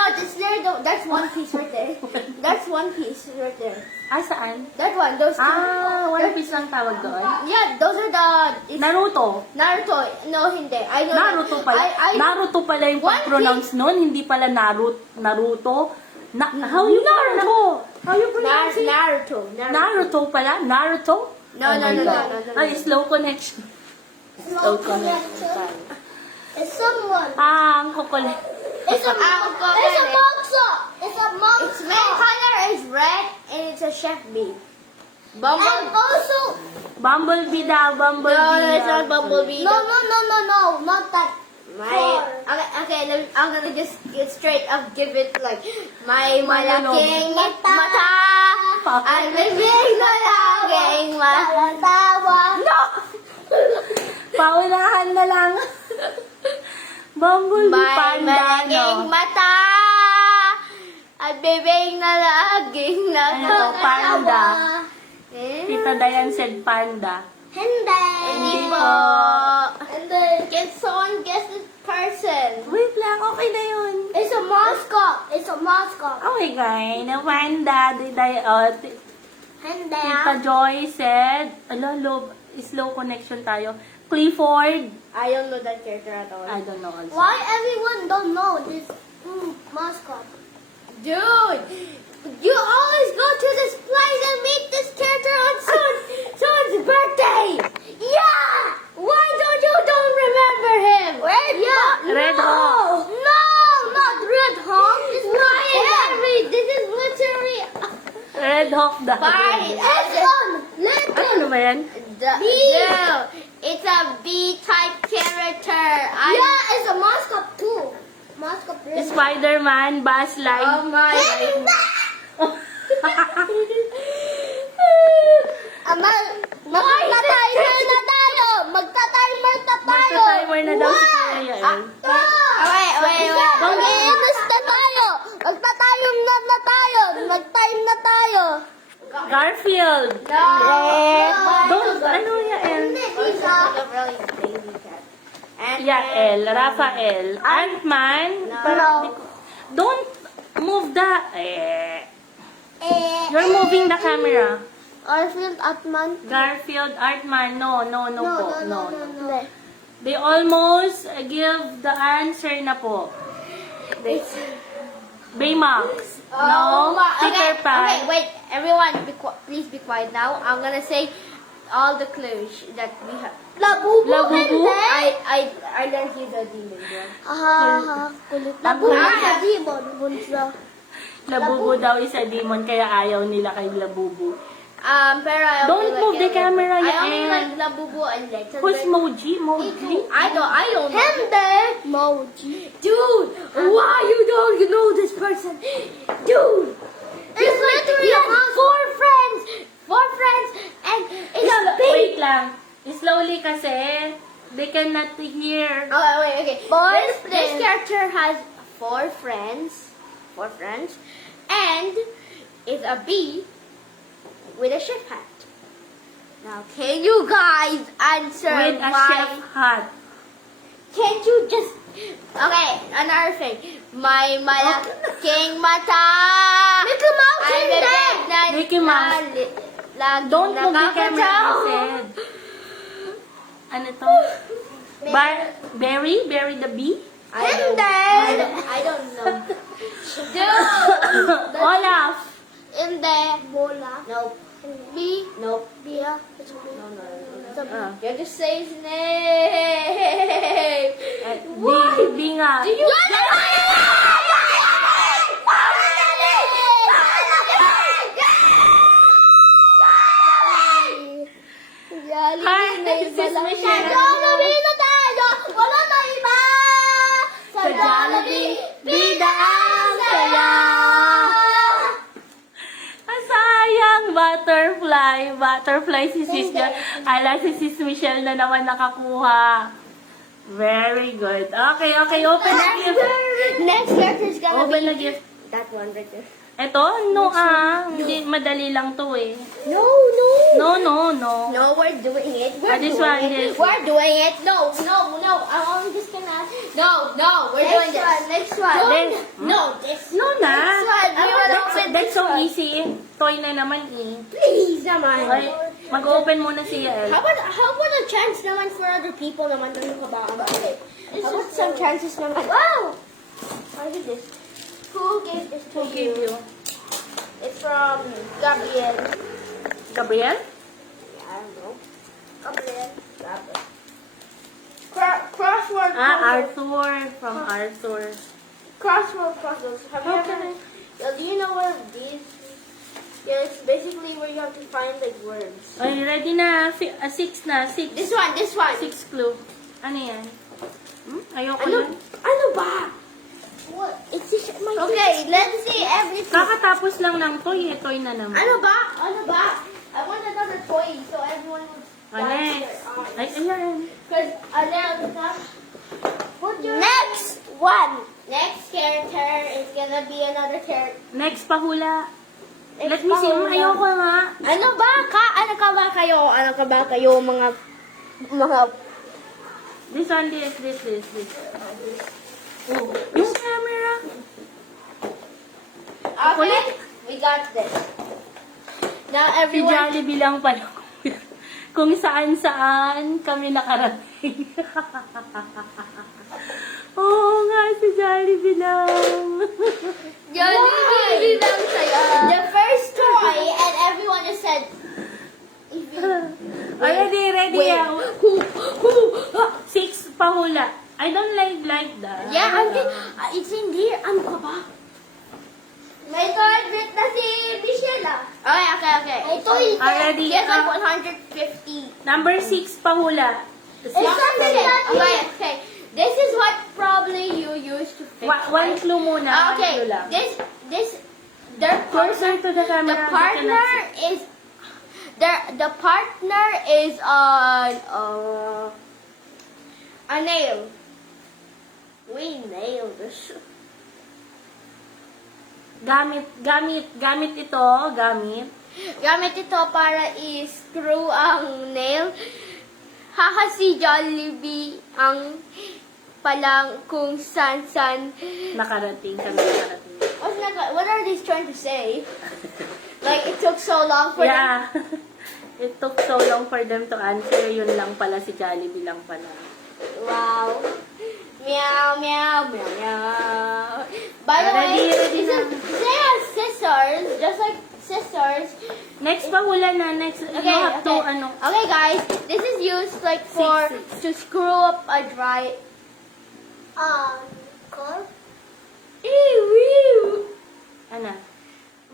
that's one piece right there. That's one piece right there. Ah, saan? That one, those two. One Piece lang tawag doon. Yeah, those are the... Naruto. Naruto. No, hindi. I know Naruto pala. Naruto pala yung One pag-pronounce nun. Hindi pala Naruto. How you Naruto? How you pronounce it? Naruto. Naruto pala? Naruto? No, Oh no, my no, God. no, no, no. Ay, slow connection. Slow connection. It's someone. Ang kukulit. It's a monster. It's a monster. Its main color is red and it's a chef bee. And Bumble. also, Bumblebee daw, Bumblebee. No, it's daw. not Bumblebee. no, not that. I'm gonna just get straight up give it like my Malulog. malaking mata. Ang bibig na laging Tawa. No! Paunahan na lang. Bumblebee may panda, malaking no? mata. Ang bibig na laging Ano to, panda? Eh? Tita Dayan said panda. Hindi. Hindi po. And then, Can someone guess this person? Wait lang, okay na yun. it's a mascot. It's a mascot. Okay, guys. Na panda. Hindi. Tita Joy said, slow connection tayo. Clifford. I don't know that character at all. I don't know also. Why everyone don't know this mascot? Dude, you always go to this place and meet this character on someone's birthday. Yeah! Why don't remember him? Red Hawk. No, not Red Hawk. It's not Why is him. this is literally Red Hawk daw. Bye. Lincoln. Lincoln. Ano ba yan? No, it's a B-type character. Yeah, it's a mascot too. Mascot. really. Spider-Man, Buzz Oh Lightyear. my. Magta-timer na tayo. Magta-timer na tayo. Magta-timer na daw si Kuya Yael. Wait. Mag-iinis na tayo. Magta-time na tayo. Mag-time na tayo. Garfield. No. Don't, ano Yael? Hindi, Lisa. Really lazy cat. Yael, Rafael, Ant-Man. No. Don't move the... You're moving the camera. Garfield Atman. Garfield, Ant-Man, no po, no. No. They almost give the answer na po. Baymax. No, Peter Pan. Okay, wait. Everyone, please be quiet now. I'm gonna say all the clues that we have. Labubu. Labubu? I learned he's a demon, bro. Kulit. Labubu sa demon. Bunso. Labubu daw is a demon, kaya ayaw nila kay Labubu. Pero I Don't only move like the camera, I only Yael. like Labubu and Lex. Who's Moji? Moji? I don't know. Hindi. Moji. Dude, why you don't know this person? Dude, It's literally a mouse. four friends, and it's a big. Wait lang. Slowly kasi, they cannot hear. Oh wait, okay. Boys This friends. character has four friends, and is a bee with a chef hat. Now, can you guys answer With a my? chef hat. Can't you just? Okay, another thing. My malaking mata. Mickey Mouse Ay, hindi. bebek na Mickey Mouse. lagi Don't move the camera, I nakakatawa. said. Ano to? Berry? Berry the bee? I don't know. Dude. Olaf. Hindi. Bola. Nope. B. Nope. Bia. It's a B. No. It's a B. You have to say his name. Bee nga. Do you? Hi, this is Michelle. Jollibee na tayo! Wala na iba! Sa Jollibee, bida ang saya. Sayang, butterfly. Butterfly si Sis Ala, si Sis Michelle na naman nakakuha. Very good. Okay, open the gift. Next character is gonna Open be the gift. that one right there. Eto, hindi, madali lang to eh. No. No. No, we're doing it. This one is- We're doing it. No. I'm just gonna. No. We're doing this. Next one. This. No, this. No na. Next one. I wanna open That's this so one. easy. Toy na naman eh. Please, naman. Okay, mag-open muna si Yael. How about a chance naman for other people naman to look about? Okay. How about some chances naman? Wow! How is this? Who gave this to Who gave you? It's from Gabriel. Gabriel? I don't know. Gabriel. Crossword Arthur. From Arthur. Crossword puzzles. Have you ever? Do you know what these? Yeah, it's basically where you have to find like words. Ay, ready na. 6 na. 6. This one. 6 clue. Ano yan? Ayoko yan. Ano ba? What? It's just my. Okay, let's see everything. Kakatapos lang ng toy. Toy na naman. Ano ba? I want another toy so everyone would. Next. Ay, ayan. Because next one. Next character is gonna be another character. Next, pahula. Let me see. Ayoko nga. Ano ka ba kayo mga This one, this. Oh, yung camera. Okay, we got this. Now Si everyone. Jollibee lang pala. Kung saan kami nakarating. Oo nga, si Jollibee lang. Jollibee lang sa'yo. The first toy and everyone just said. Ready. Wait. Who? 6 pahula. I don't like that. Yeah, it's in there. Ano ka ba? May target na si Michelle. Okay. Ito yung Already, Yes, I'm 150. Number 6 pahula. Okay. This is what probably you use to fix. One clue muna. Okay. One clue lang. Their Closer to the camera. The partner is the partner is a nail. We nailed this. Gamit ito. Gamit ito para i-screw ang nail. Si Jollibee ang palang kung san Nakarating. What are these trying to say? Like it took so long for them. Yeah. It took so long for them to answer. Yun lang pala, si Jollibee lang pala. Wow. Meow, meow, meow, meow. By the way, Ready they have scissors, just like scissors. Next pahula na. Next, you have to, Okay, guys, this is used like for to screw up a dry. Car. Ew. Ano?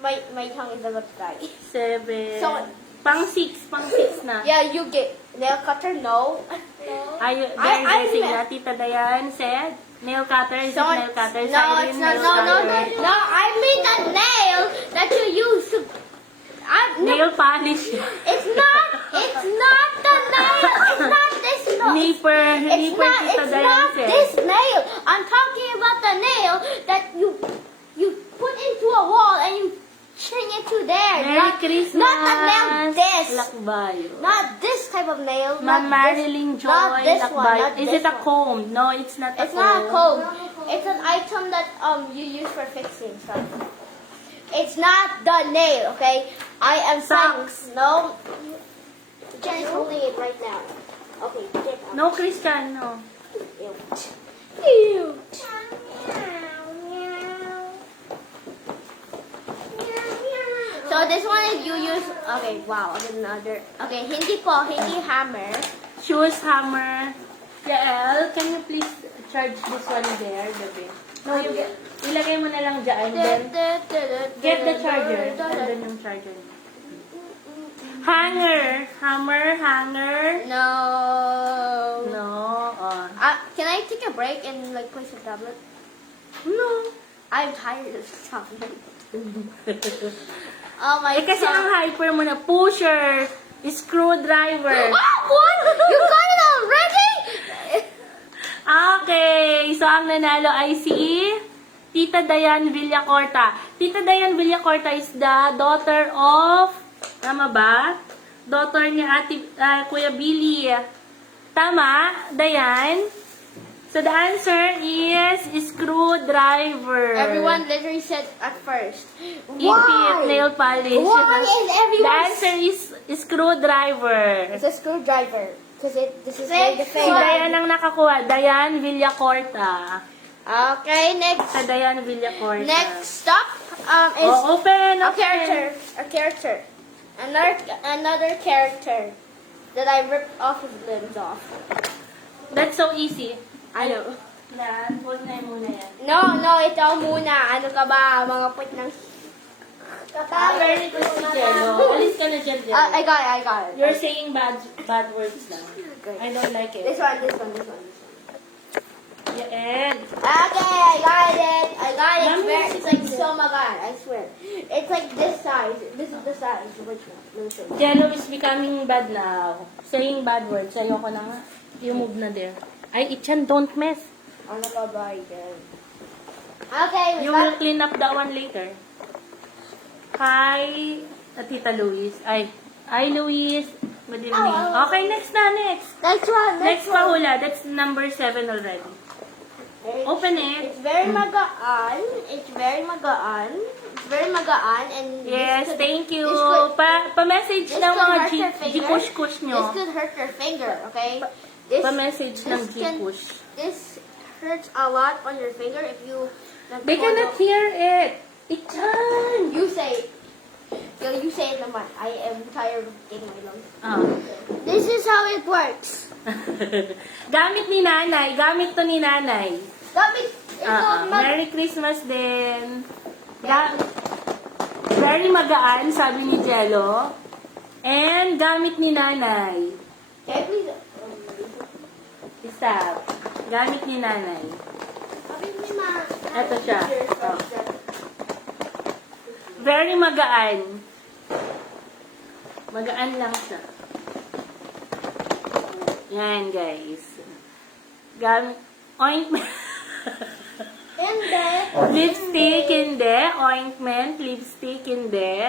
My tongue is a little dry. 7. So- Pang 6 na. Yeah, you get nail cutter. No. Ay, I guessing meant- na, Tita Dayan said, nail cutter, is it So- nail cutter? No, Siren, it's not. nail No. cutter. I mean the nail that you use to. No, Nail polish. it's not the nail. It's not this nail. Nipper, Tita It's Dayan not said. this nail. I'm talking about the nail that you put into a wall and you string it to there. Merry Christmas. Not the nail this. Lakbayo. Not this type of nail. Ma'am Marilyn Joy, Not this one. Lakbayo. Not Is this it a one. comb? No, it's not a It's comb. not a comb. It's an item that you use for fixing stuff. It's not the nail, okay? I am Socks. No. Jen is holding it right now. Okay, get out. No, Christian, no. Ew. So this one is you use. Okay, wow. Another. Okay, hindi hammer. Shoes, hammer. Yael, can you please charge this one there, gabi? No, ilagay mo na lang dyan. Then, get the charger. Andun yung charger. Hanger. Hammer, hanger. No. No. Oh. Can I take a break and like play some tablet? No. I'm tired of tablet. Oh my Kasi God. ang hyper mo na pusher, screwdriver. What? You got it already? Okay, so ang nanalo ay si Tita Dayan Villacorta. Tita Dayan Villacorta is the daughter of, tama ba? Daughter ni Kuya Billy. Tama, Dayan? So the answer is screwdriver. Everyone literally said at first. Ipit, nail polish. Why is The everyone? answer is screwdriver. It's a screwdriver. Because this is where the Si Dayan ang nakakuha. Dayan Villacorta. Okay, next. Sa Diana Villacorta. Next stop is Oh, open, a open. character. A character. Another character that I ripped off his limbs off. That's so easy. I know. Huwag na muna yan. No, ito muna. Ano ka ba? Mga put ng... Very good si Jello. Alis ka na dyan, Jello. I got it. You're saying bad words lang. I don't like it. This one. Yeah, and Okay, I got it. Mommy, It's like so my god, I swear. It's like this size. This is the size. Which one? Let me show you. Jello is becoming bad now. Saying bad words. Ayoko na nga. You move na there. Ay, Ichan, don't mess. Ano ka ba yan? Okay, we You will clean up that one later. Hi, Tita Luis. Hi, Luis. Good evening. Okay, next na, next. Next one. Next pahula. That's number 7 already. Open it. It's very magaan. And Yes, this could- thank you. this could- Pa-message this ng could mga hurt your finger. G-push-push nyo. This could hurt your finger, okay? Pa-message ng this can- G-push. This hurts a lot on your finger if you... They cannot hear it. Ichan! You say it. You say it naman. I am tired of getting my lungs. Ah. This is how it works. Gamit ni nanay. Gamit to ni nanay. Gamit, Merry Christmas din. Very magaan, sabi ni Jello. And gamit ni nanay. Can I please... Stop. Gamit ni nanay. Gamit ni ma... Ito siya. Oh. Very magaan. Magaan lang siya. Yan, guys. Ointment. Hindi. Lipstick, hindi. Ointment, lipstick, hindi.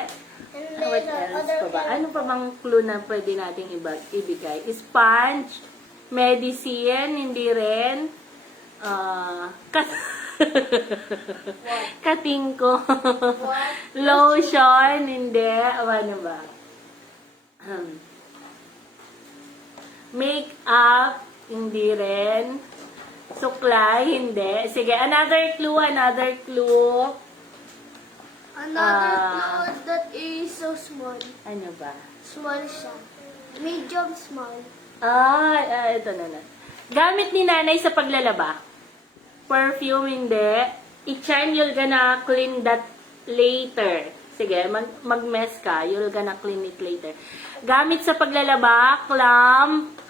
Hindi. What else pa ba? Ano pa bang clue na pwede nating ibigay? Sponge, medicine, hindi rin. Kating ko. Lotion, hindi. Ano ba? Make-up, hindi rin. Suklay, hindi. Sige, another clue. Another clue that is so small. Ano ba? Small siya. Medium small. Ito na. Gamit ni nanay sa paglalaba. Perfume, hindi. Ichan, you're gonna clean that later. Sige, mag-mess ka. You're gonna clean it later. Gamit sa paglalaba, clamp.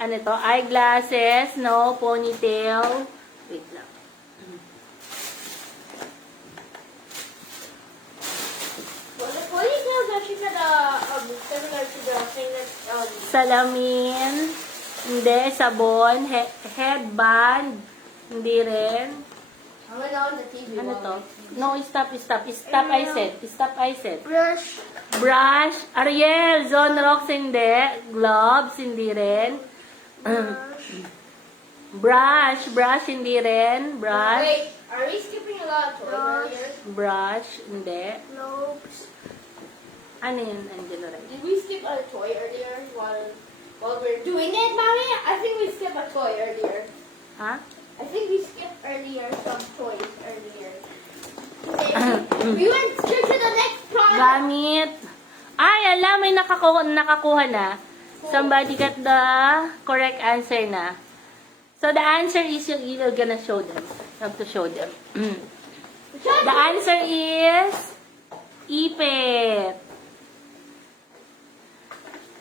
Ano to? Eyeglasses, no? Ponytail. Wait lang. Ponytail is actually similar to the thing that... Salamin. Hindi. Sabon. Headband. Hindi rin. I'm gonna on the TV. Ano to? No, stop. Stop, I said. Brush. Ariel. Zonrox, hindi. Gloves, hindi rin. Brush, hindi rin. Wait, are we skipping a lot of toys earlier? Brush, hindi. Nope. Ano yun, Angelo? Did we skip a toy earlier while we're doing it, Mommy? I think we skipped a toy earlier. Ha? I think we skipped some toys earlier. We went straight to the next product. Gamit. Ay, alam, may nakakuha na. Somebody got the correct answer na. So, the answer is you're gonna show them. You have to show them. The answer is ipit.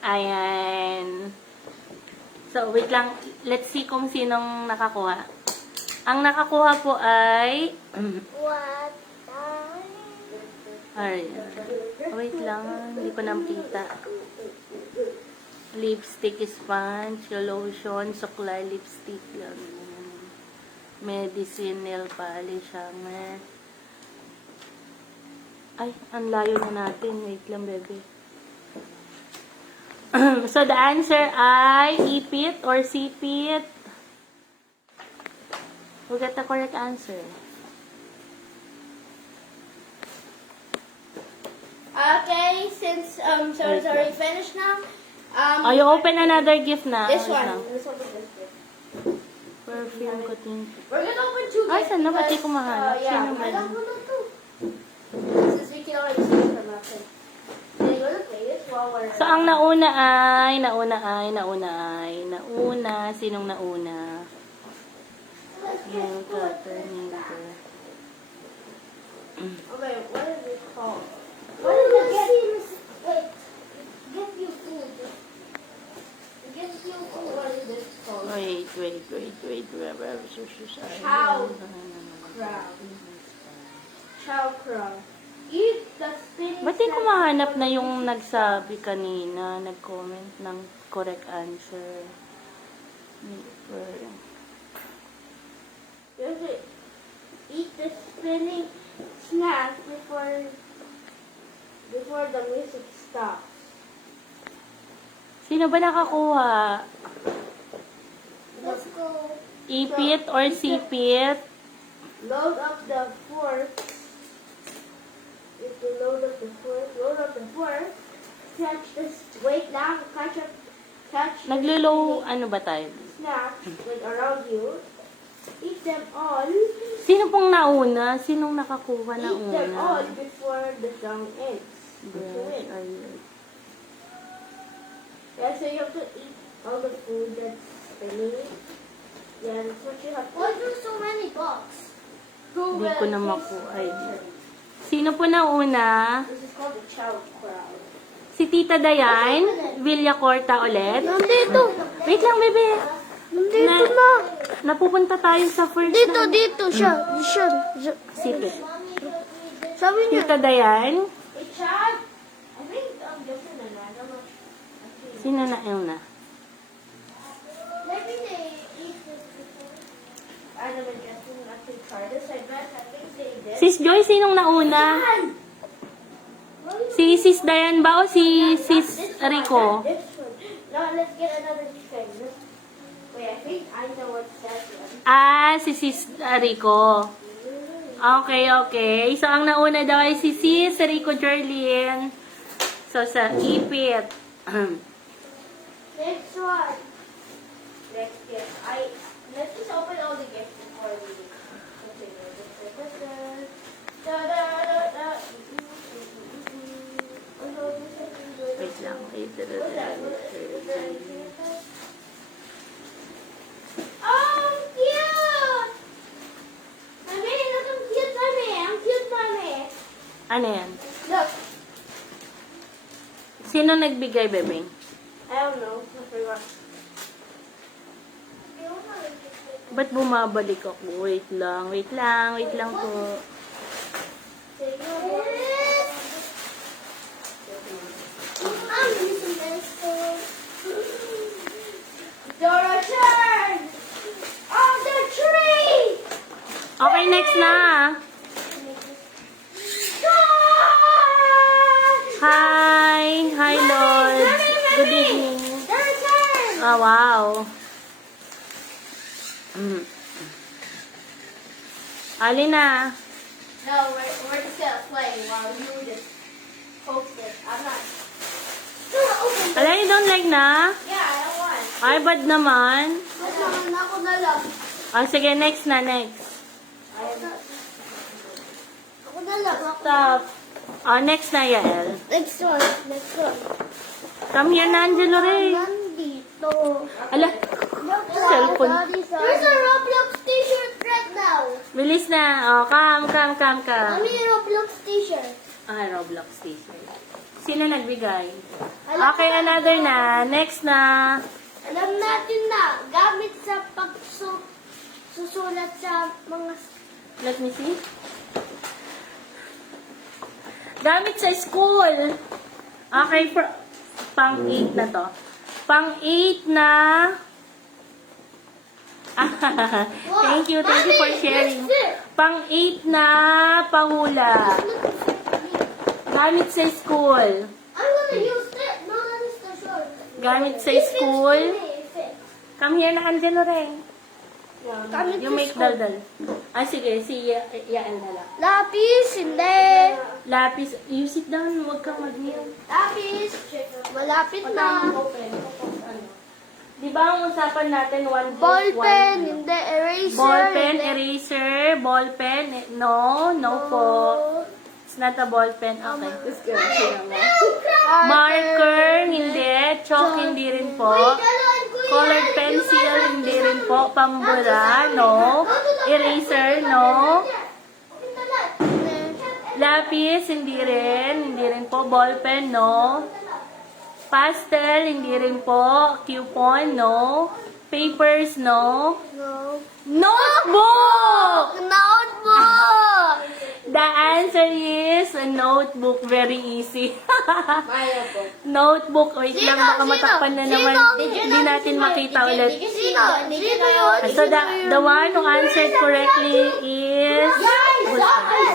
Ayan. So, wait lang. Let's see kung sinong nakakuha. Ang nakakuha po ay... What? Wait lang. Hindi ko nakita. Lipstick, sponge, lotion, suklay, lipstick lang. Medicine, nail polish, hanger. Ay, ang layo na natin. Wait lang, bebe. So, the answer ay ipit or sipit. Who got the correct answer? Okay, since sorry, finished now. You open another gift na. This Wait one. lang. This one is this gift. Perfume ko din. We're gonna open two Ay, gifts saan na? Ba't di because, ko mahanap? yeah, Sino ba I yun? don't know too. Since we can already see from nothing. Then you're gonna play this while we're... So, ang nauna. Sinong nauna? Yung Terminator. Okay, what is it called? What is it? Get you food. Get you food. What is this called? Wait. Chow crown. Eat the spinning Ba't di ko mahanap na yung nagsabi kanina, nag-comment ng correct answer? Does it eat the spinning snack before the music stops? Sino ba nakakuha? Let's go. Ipit or sipit? Load up the fork. If you load up the fork, catch this. Wait lang, catch the Naglo-low, ano ba tayo? snacks like around you. Eat them all. Sino pong nauna? Sinong nakakuha na Eat them all una? before the song ends. Yes, ayun. Yeah, so you have to eat all the food that's spinning. Yeah, that's what you have to Why do so many bucks? Hindi ko na makuha. Sino po nauna? This is called the chow crowd. Si Tita Dayan? Villacorta ulit? Nandito. Wait lang, bebe. Nandito na. Napupunta tayo sa first Dito, na. dito siya. Siya. Sipit. Sabi niya. Tita Dayan? Hey, Chad! I think I'm different than that. I don't know. Sino na una? Maybe they eat this before. I never guessing actually try this. I bet I think they did. Sis Joy, sinong nauna? Si Sis Dayan ba o si Sis Rico? This one. No, let's get another thing. Wait, I think I know what that one. Ah, si Sis Rico. Okay. So, ang nauna daw ay si Sis Rico Jerlyn. So, sa ipit. Next one. Next gift. Let's just open all the gifts before we continue. Da-da-da-da. Wait lang. Oh, cute! Mami, look, ang cute, Mami. Ang cute, Mami. Ano yan? Look. Sino nagbigay, bebe? I don't know. I forgot. Ba't bumabalik ako? Wait lang po. Dora turn! On the tree! Okay, next na. Hi, Lord. Good evening. Dora turn! Oh, wow. Alin na? No, we're just gonna play while you just post it. I'm not gonna open it. Alin, you don't like na? Yeah, I don't want. Ay, bad naman. Ako na lang. Oh, sige, next na, next. Ako na lang. Stop. Oh, next na, Yael. Next one. Come here na, Angelo Ray. Nandito. Ala, cellphone. There's a Roblox t-shirt right now. Bilis na. Oh, come. Mami, Roblox t-shirt. Ah, Roblox t-shirt. Sino nagbigay? Okay, another na. Next na. Alam natin na, gamit sa susulat sa mga... Let me see. Gamit sa school. Okay, pang 8 na to. Pang 8 na. Thank you for sharing. Pang 8 na pahula. Gamit sa school. I'm gonna use it. No, that is the short. Gamit sa school. Come here na, Angelo Ray. Gamit You sa make school. daldal. Ah, sige. Si Yael na lang. Lapis, hindi. Lapis. You sit down. Huwag kang mag-kneel. Lapis. Malapit na. Open. Di ba ang usapan natin one book, Ball pen, one... hindi. Eraser. Ball pen, hindi. eraser, ball pen. No, no po. It's not a ball pen. Okay. Marker, hindi. Chalk, hindi rin po. Colored pencil, hindi rin po. Pambura, no. Eraser, no. Lapis, hindi rin. Hindi rin po. Ball pen, no. Pastel, hindi rin po. Coupon, no. Papers, no. No. Notebook! Notebook! The answer is a notebook. Very easy. Notebook. Wait Sino? lang, baka Sino? matakpan na Sino? naman. Did you Hindi natin makita ulit. Sino? Sino yun? So, the one who answered correctly is... I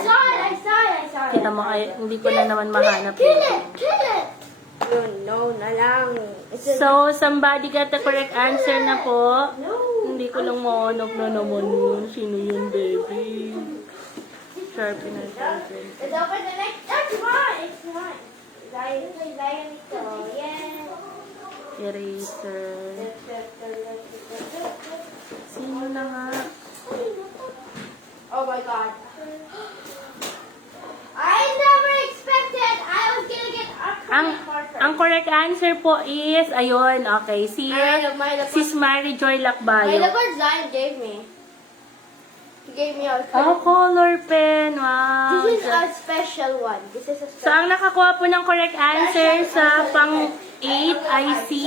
saw it. Kita mo, ay, hindi ko na naman mahanap. Kill it. No, na lang. So, somebody got the correct answer na po. Hindi ko lang mahanap na naman yun. Sino yun, baby? Sharpie na sharpie. It's open the next. That's mine. It's mine. Zion, yeah. Eraser. Sino na nga? Oh my god. I never expected I was gonna get a marker. Ang correct answer po is, ayun, okay, si Mary Joy Wait, Lakbayo. look what Zion gave me. He gave me a Oh, color pen, wow. This is a special one. This is a So, special ang nakakuha po ng correct answer sa pang 8 ay si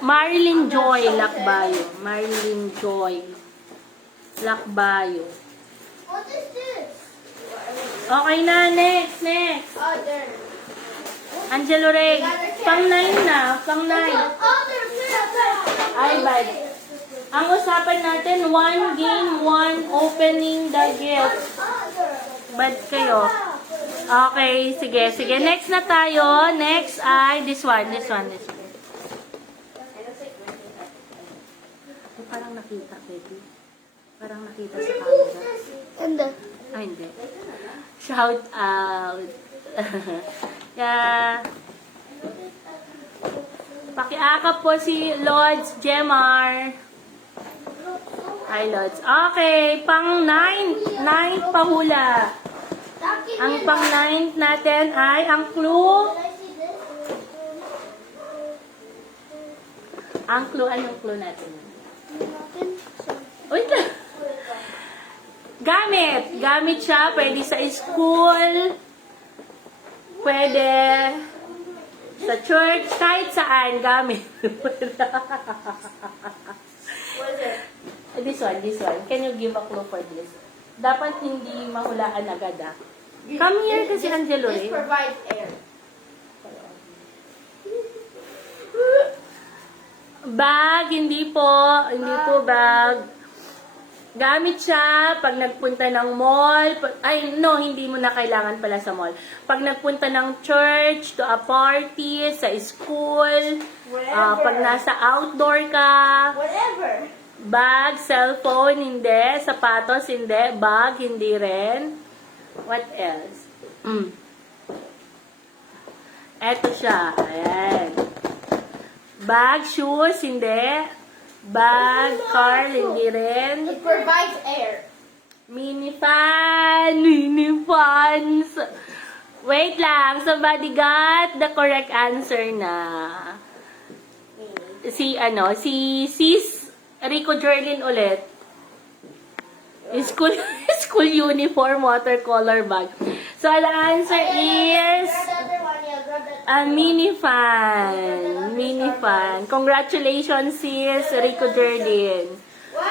Marilyn Joy Lakbayo. Marilyn Joy Lakbayo. What is this? Okay na, next. Oh, there. Angelo Rey. Pang 9 na, pang 9. Oh, there. Ay, bad. Ang usapan natin, one game, one opening the gift. Bad kayo. Okay, sige. Next na tayo. Next ay this one. Ay, parang nakita, baby. Parang nakita sa camera. Hindi. Ay, hindi. Shout out. Yeah. Pakiakap po si Lods Jemar. Hi, Lods. Okay, pang 9. 9 pahula. Ang pang 9 natin ay ang clue. Ang clue, anong clue natin? Wait lang. Gamit siya. Pwede sa school. Pwede sa church. Kahit saan, gamit. This one. Can you give a clue for this? Dapat hindi mahulaan agad, ah. Come here kasi, Angelo, This eh. provides air. Bag, hindi po bag. Gamit siya pag nagpunta ng mall. Hindi mo na kailangan pala sa mall. Pag nagpunta ng church, to a party, sa school, pag nasa outdoor ka. Whatever. Bag, cellphone, hindi. Sapatos, hindi. Bag, hindi rin. What else? Eto siya. Ayan. Bag, shoes, hindi. Bag, car, hindi rin. It provides air. Minifan. Wait lang. Somebody got the correct answer na. Si Sis Rico Jerlin ulit. School uniform, watercolor bag. So, the answer is a minifan. Congratulations, sis Rico Jerlin.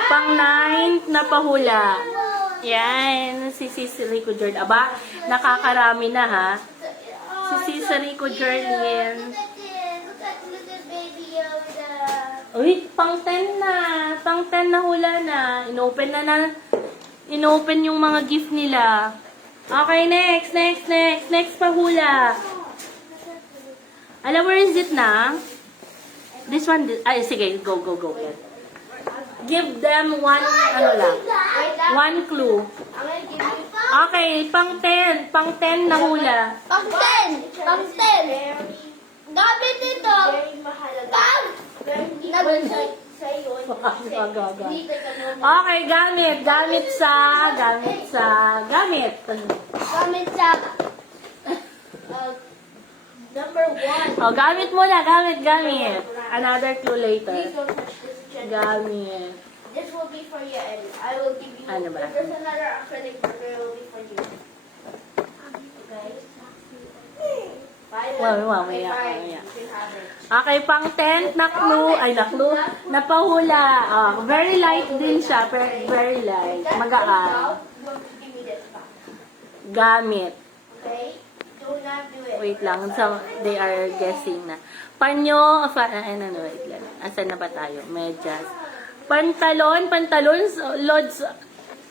Pang 9 na pahula. Yan, si sis Rico Jerlin. Aba, nakakarami na, ha? Si sis Rico Jerlin. Look at baby Yoda. Uy, pang 10 na. Pang 10 na hula na. Inopen yung mga gift nila. Okay, next. Next pa hula. Alam, where is it na? This one, ay, sige, go. Give them one, one clue. I'm gonna give you Okay, pang 10 na hula. Pang 10. Gamit ito. Very mahalaga. Bag. Hindi naman sa iyo. Okay, gamit. Gamit sa. Gamit sa Number 1. Oh, gamit mo na. Gamit. Another clue later. Please don't touch this channel. Gamit. This will be for you, and I will give you. Ano ba? If there's another acrylic marker, it will be for you. Okay. Fine. Mamaya. You can have it. Okay, pang 10th na clue. Ay, na clue. Napahula. Very light din siya. Very light. Magaan. You have to give me this back. Gamit. Okay. Do not do it. Wait lang. So, they are guessing na. Panyo. Wait lang. Asan na ba tayo? Medyas. Pantalon. Lods.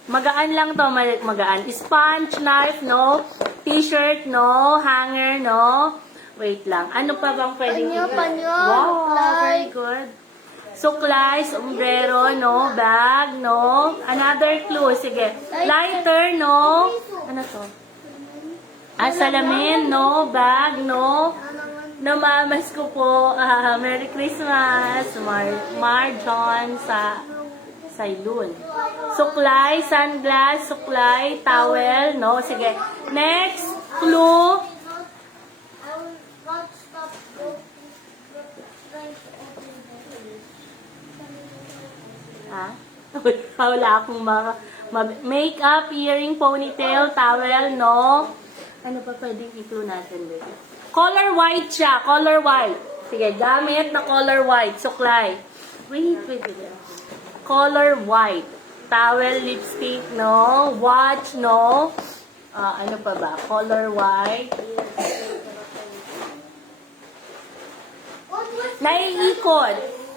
Magaan lang to. Magaan. Sponge, knife, no. T-shirt, no. Hanger, no. Wait lang. Ano pa bang pwedeng Panyo, Wow, suklay. very good. Suklay, sombrero, no. Bag, no. Another clue. Sige. Lighter, no. Ano to? Salamin, no. Bag, no. Namamas ko po. Merry Christmas. Mar John sa Sailun. Suklay, sunglass, suklay, towel, no. Sige. Next clue. I will not stop trying to open this. Ha? Wala akong makeup, earring, ponytail, towel, no? Ano pa pwedeng i-clue natin dito? Color white siya. Color white. Sige, gamit na color white. Suklay. Wait. Color white. Towel, lipstick, no? Watch, no? Ano pa ba? Color white.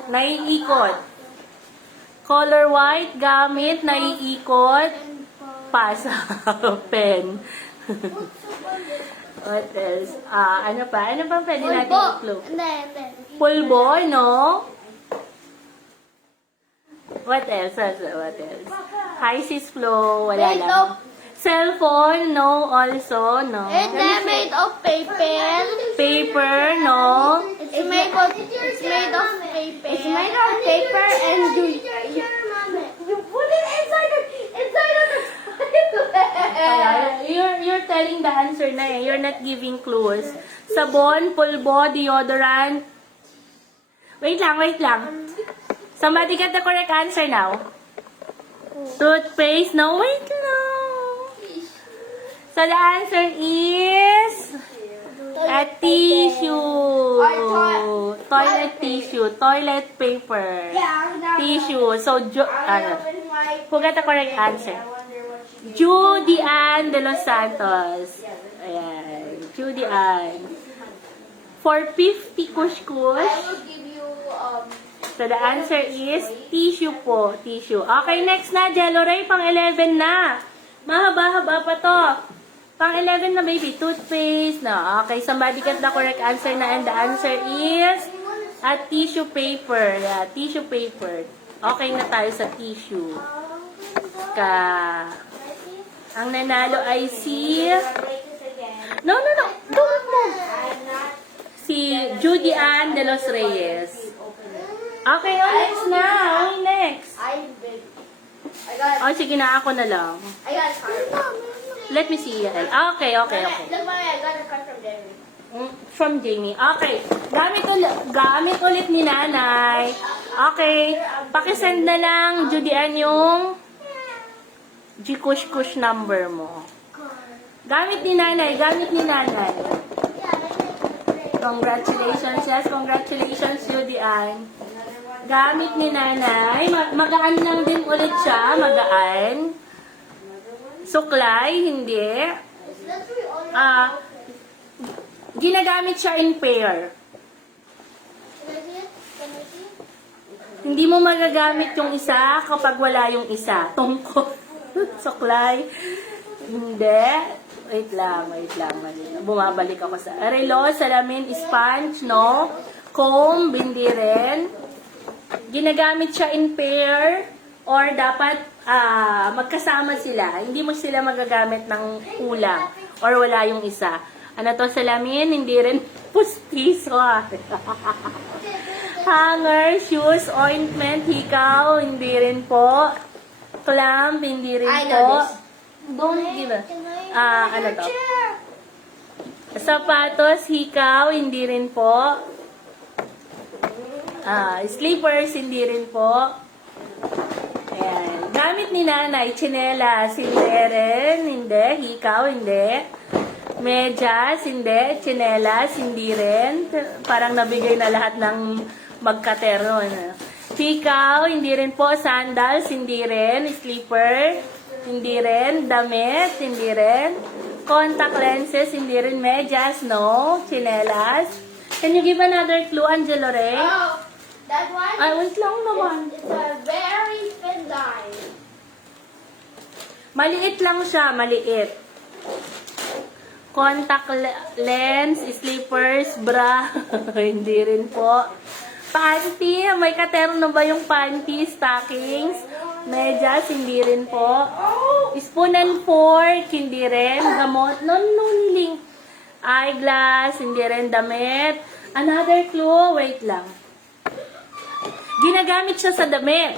Naiikot. Color white, gamit, naiikot. Pasa. Pen. What else? Ano pa? Ano pa pwede natin i-clue? Hindi. Pulbo, no? What else? High sis flow, wala Made lang. of- Cellphone, no? Also, no? It's made of paper. Paper, no? It's made of paper. It's made of paper and you put it inside of the You're telling the answer na eh. You're not giving clues. Sabon, pulbo, deodorant. Wait lang. Somebody get the correct answer now. Toothpaste. No, wait lang. So the answer is a tissue. Toilet tissue. Toilet paper. Tissue. So, who got the correct answer? Judy Ann de Los Santos. Ayan. Judy Ann. For 50 kush-kush. I will give you So the answer is tissue po. Tissue. Okay, next na. Jello Ray, pang 11 na. Mahaba-haba pa to. Pang 11 na, baby. Toothpaste. No. Okay, somebody get the correct answer na. And the answer is a tissue paper. Yeah, tissue paper. Okay na tayo sa tissue. Ang nanalo ay si... No. Don't mo. Si Judy Ann de los Reyes. Okay, next na. Next. Sige na, ako na lang. I got a card. Let me see. Okay. Look, mommy, I got a card from Jeremy. From Jamie. Okay. Gamit ulit ni nanay. Okay. Pakisend na lang, Judy Ann, yung Gkush number mo. Gamit ni nanay. Congratulations. Yes, congratulations, Judy Ann. Gamit ni nanay. Magaan lang din ulit siya. Magaan. Suklay, hindi. Ginagamit siya in pair. Hindi mo magagamit yung isa kapag wala yung isa. Tungkol. Suklay. Hindi. Wait lang. Bumabalik ako sa relo, salamin, sponge, no? Comb, bindi rin. Ginagamit siya in pair or dapat magkasama sila. Hindi mo sila magagamit ng kulang or wala yung isa. Ano to, salamin? Hindi rin pustiso. Hanger, shoes, ointment, hikaw, hindi rin po. Clamp, hindi rin I po. know this. Don't give it. Ano to? Sapatos, hikaw, hindi rin po. Slippers, hindi rin po. Ayan. Gamit ni nanay, tsinelas, hindi rin. Hindi. Hikaw, hindi. Medyas, hindi. Tsinelas, hindi rin. Parang nabigay na lahat ng magkatero. Ano. Hikaw, hindi rin po. Sandals, hindi rin. Slipper, hindi rin. Damit, hindi rin. Contact lenses, hindi rin. Medyas, no. Tsinelas. Can you give another clue, Angelo Ray? Oh, that one. Ay, wait lang naman. It's a very thin line. Maliit lang siya, maliit. Contact lens, slippers, bra. Hindi rin po. Panty, may katero na ba yung panty, stockings? Medyas, hindi rin po. Spoon and fork, hindi rin. Gamot, no, niling. Eyeglass, hindi rin. Damit. Another clue, wait lang. Ginagamit siya sa damit.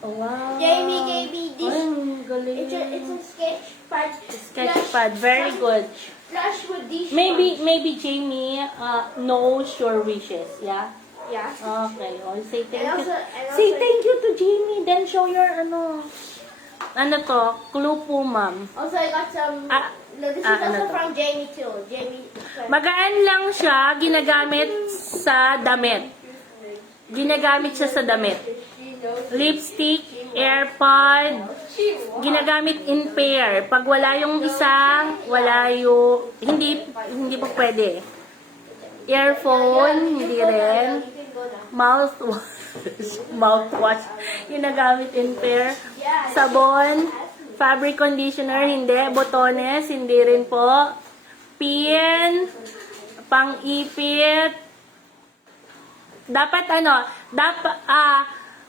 Oh, wow. Jamie gave me this. Ay, ang galing. It's a sketch pad. Sketchpad, very good. Flush with these. Maybe Jamie knows your wishes, yeah? Yeah. Okay, oh, say thank And you. also- and Say also- thank you to Jamie, then show your ano to, clue po, ma'am. Also, I got some. No, this is ano also to? from Jamie too. Jamie. Magaan lang siya, ginagamit sa damit. Ginagamit siya sa damit. Lipstick, AirPod, ginagamit in pair. Pag wala yung isa, wala yung, hindi pa pwede. Earphone, hindi rin. Mouthwash, ginagamit in pair. Sabon, fabric conditioner, hindi. Botones, hindi rin po. Pin, pang-ipit. Dapat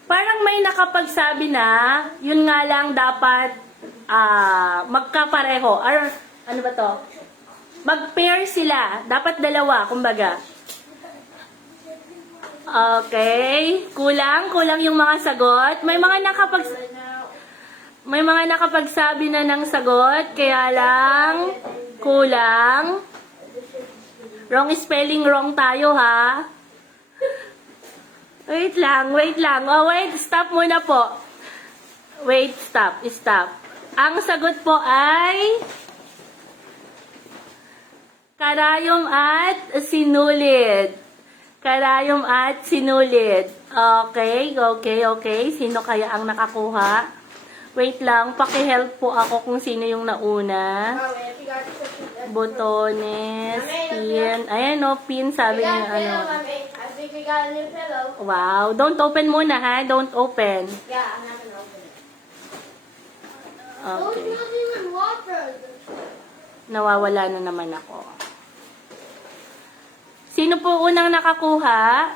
parang may nakapagsabi na, yun nga lang dapat magkapareho. Or, ano ba to? Mag-pair sila. Dapat dalawa, kumbaga. Okay. Kulang yung mga sagot. May mga nakapagsabi na ng sagot, kaya lang kulang. Wrong spelling, wrong tayo, ha? Wait lang. Oh, wait. Stop muna po. Wait, stop. Ang sagot po ay karayom at sinulid. Okay. Sino kaya ang nakakuha? Wait lang. Paki-help po ako kung sino yung nauna. Botones, pin. Ayan o, pin. Sabi niya I think we got a new pillow. Wow. Don't open muna, ha? Don't open. Yeah, I'm not gonna open it. Okay. not even water. Nawawala na naman ako. Sino po unang nakakuha?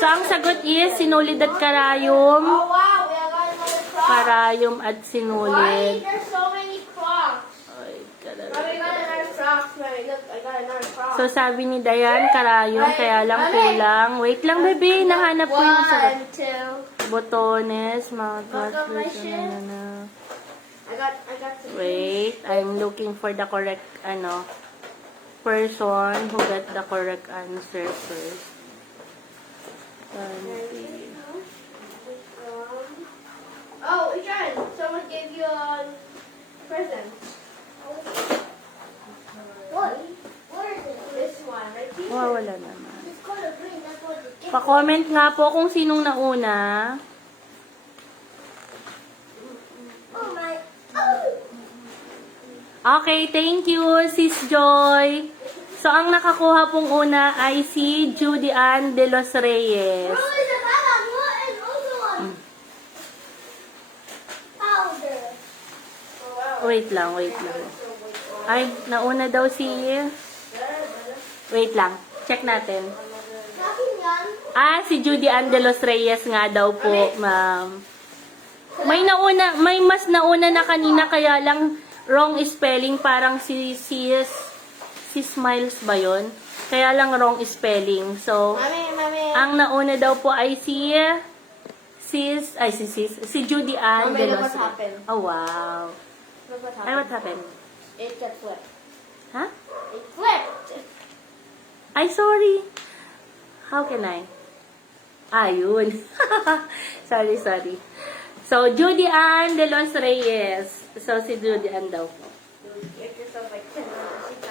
So, ang sagot is sinulid at karayom. Oh wow, we got another crock. Karayom at Why sinulid. there's so many crocks? Ay, karayom. Oh, we got another crock. Look, I got another crock. So, sabi ni Dayan, karayom, kaya lang kulang. Wait lang, baby. Nahanap ko yung sagot. 1, 2. Botones, Look at my shit. I got some. Wait, I'm looking for the correct, person who got the correct answer first. Oh, Ishan, someone gave you a present. What? Where is it? This one, right here. Wala naman. It's color green. That's what it is. Pa-comment nga po kung sinong nauna. Oh my. Oh. Okay, thank you, Sis Joy. So, ang nakakuha pong una ay si Judy Ann de los Reyes. Oh, it's a bad one and also one. Powder. Oh, wow. Wait lang. Ay, nauna daw si... Wait lang, check natin. Nothing yan. Si Judy Ann de los Reyes nga daw po, ma'am. May mas nauna na kanina, kaya lang wrong spelling, parang si si Smiles ba yun? Kaya lang wrong spelling. So, Mami. ang nauna daw po ay si Judy Ann Mami, de look Los what happened. Oh, wow. Look what Ay, what happened? It got flipped. Huh? It flipped. Ay, sorry. How can I? Ayun. sorry. So, Judy Ann de Los Reyes. So, si Judy Ann daw po.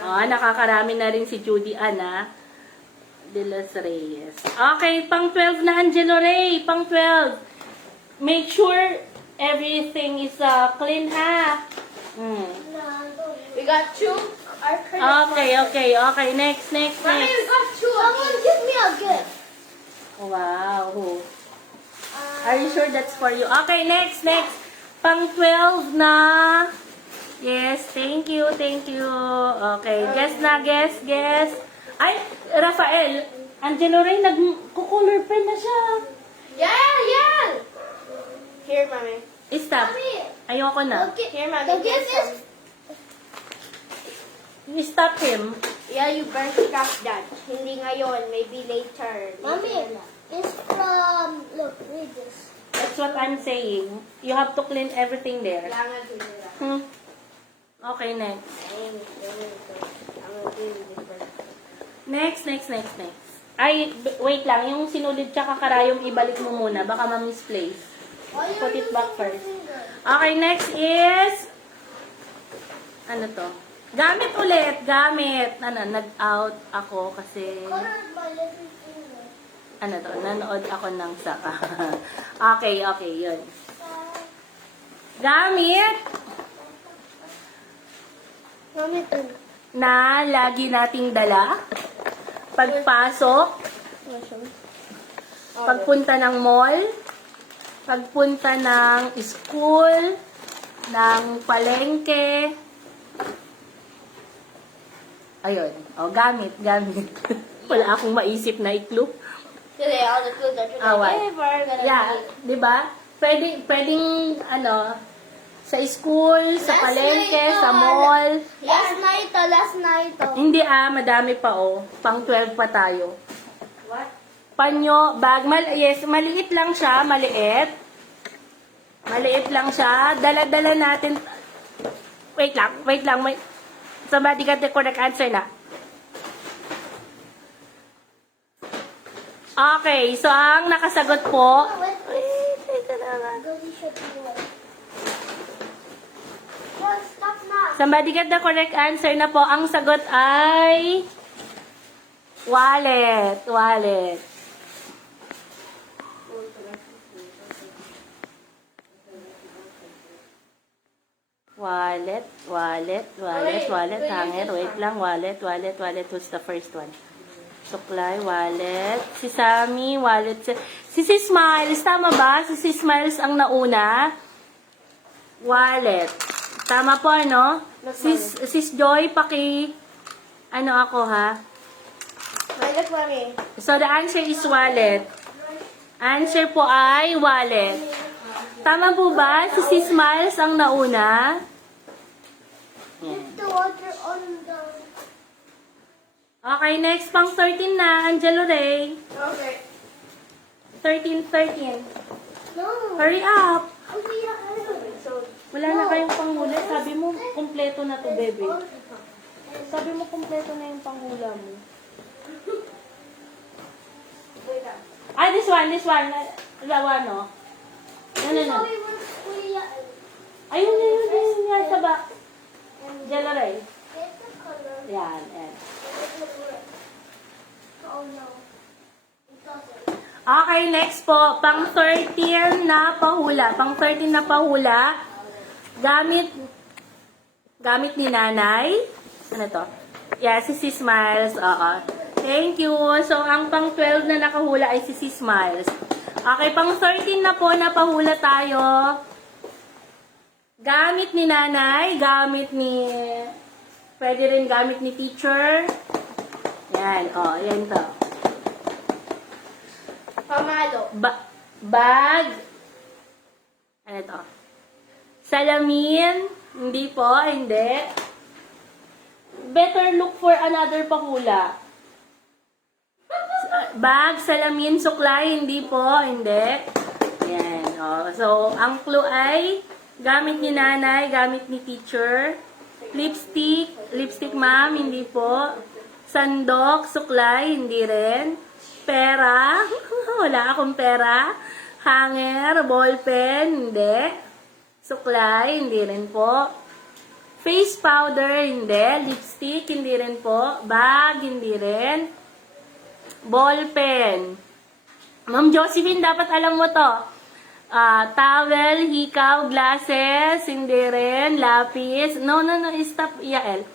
Nakakarami na rin si Judy Ann, de Los Reyes. Okay, pang 12 na Angelo Ray. Pang 12. Make sure everything is clean, ha? We got two. Okay. Next. Mami, we got two. Someone give me a gift. Wow. Are you sure that's for you? Okay, next. Pang 12 na. Yes, thank you. Okay, guess na. Ay, Rafael, Angelo Ray, nag-color pen na siya. Yeah. Here, Mami. Stop. Ayoko na. Here, Mami. The gift is Stop him. Yeah, you better stop that. Hindi ngayon, maybe later. Mommy, it's from, look, read this. That's what I'm saying. You have to clean everything there. Kailangan din nila. Okay, next. Next. Ay, wait lang. Yung sinulid tsaka karayom, ibalik mo muna. Baka ma-misplace. Put it back first. Okay, next is... Ano to? Gamit ulit. Nag-out ako kasi... Colored my little finger. Ano to? Nanood ako ng saka. Okay, yun. Gamit Mommy, na lagi nating dala. Pagpasok, pagpunta ng mall, pagpunta ng school, ng palengke. Ayun. Gamit. Wala akong maisip na i-clue. Today, all the food that you're What? gonna Yeah, di ba? Pwedeng, sa school, sa palengke, sa mall. Last night. Hindi madami pa Pang 12 pa tayo. What? Panyo, bag, maliit lang siya, maliit. Maliit lang siya. Dala-dala natin. Wait lang. Somebody got the correct answer na. Okay, so ang nakasagot po. Stop na. Somebody got the correct answer na po. Ang sagot ay wallet. Hanger, wait lang. Wallet. Who's the first one? Suklay, wallet. Si Sammy, wallet. Si Smiles, tama ba? Si Smiles ang nauna. Wallet. Tama po, ano? Sis Joy, ako, ha? Look, Mami. So, the answer is wallet. Answer po ay wallet. Tama po ba? Si Smiles ang nauna. Put the water on the... Okay, next pang 13 na. Angelo Ray. Okay. 13. No. Hurry up. So, Wala na kayong panghula. Sabi mo, kompleto na to, bebe. Sabi mo, kompleto na yung panghula mo. wait up. This one. Lawa, no? No. Ayun, yan sa back. Angelo Ray. Yan. Oh no. It doesn't. Okay, next po. Pang 13 na pahula. Gamit ni nanay. Ano to? Yeah, si Smiles. Oo. Thank you. So, ang pang 12 na nakahula ay si Smiles. Okay, pang 13 na po na pahula tayo. Gamit ni nanay. Pwede rin gamit ni teacher. Yan. Yan to. Pamalo. Bag. Ano to? Salamin. Hindi po, hindi. Better look for another pahula. Bag, salamin, suklay, hindi po, hindi. Yan. Oh. So, ang clue ay gamit ni nanay, gamit ni teacher. Lipstick ma'am, hindi po. Sandok, suklay, hindi rin. Pera, wala akong pera. Hanger, ballpen, hindi. Suklay, hindi rin po. Face powder, hindi. Lipstick, hindi rin po. Bag, hindi rin. Ballpen. Ma'am Josephine, dapat alam mo to. Towel, hikaw, glasses, hindi rin. Lapis. No, stop, Yael.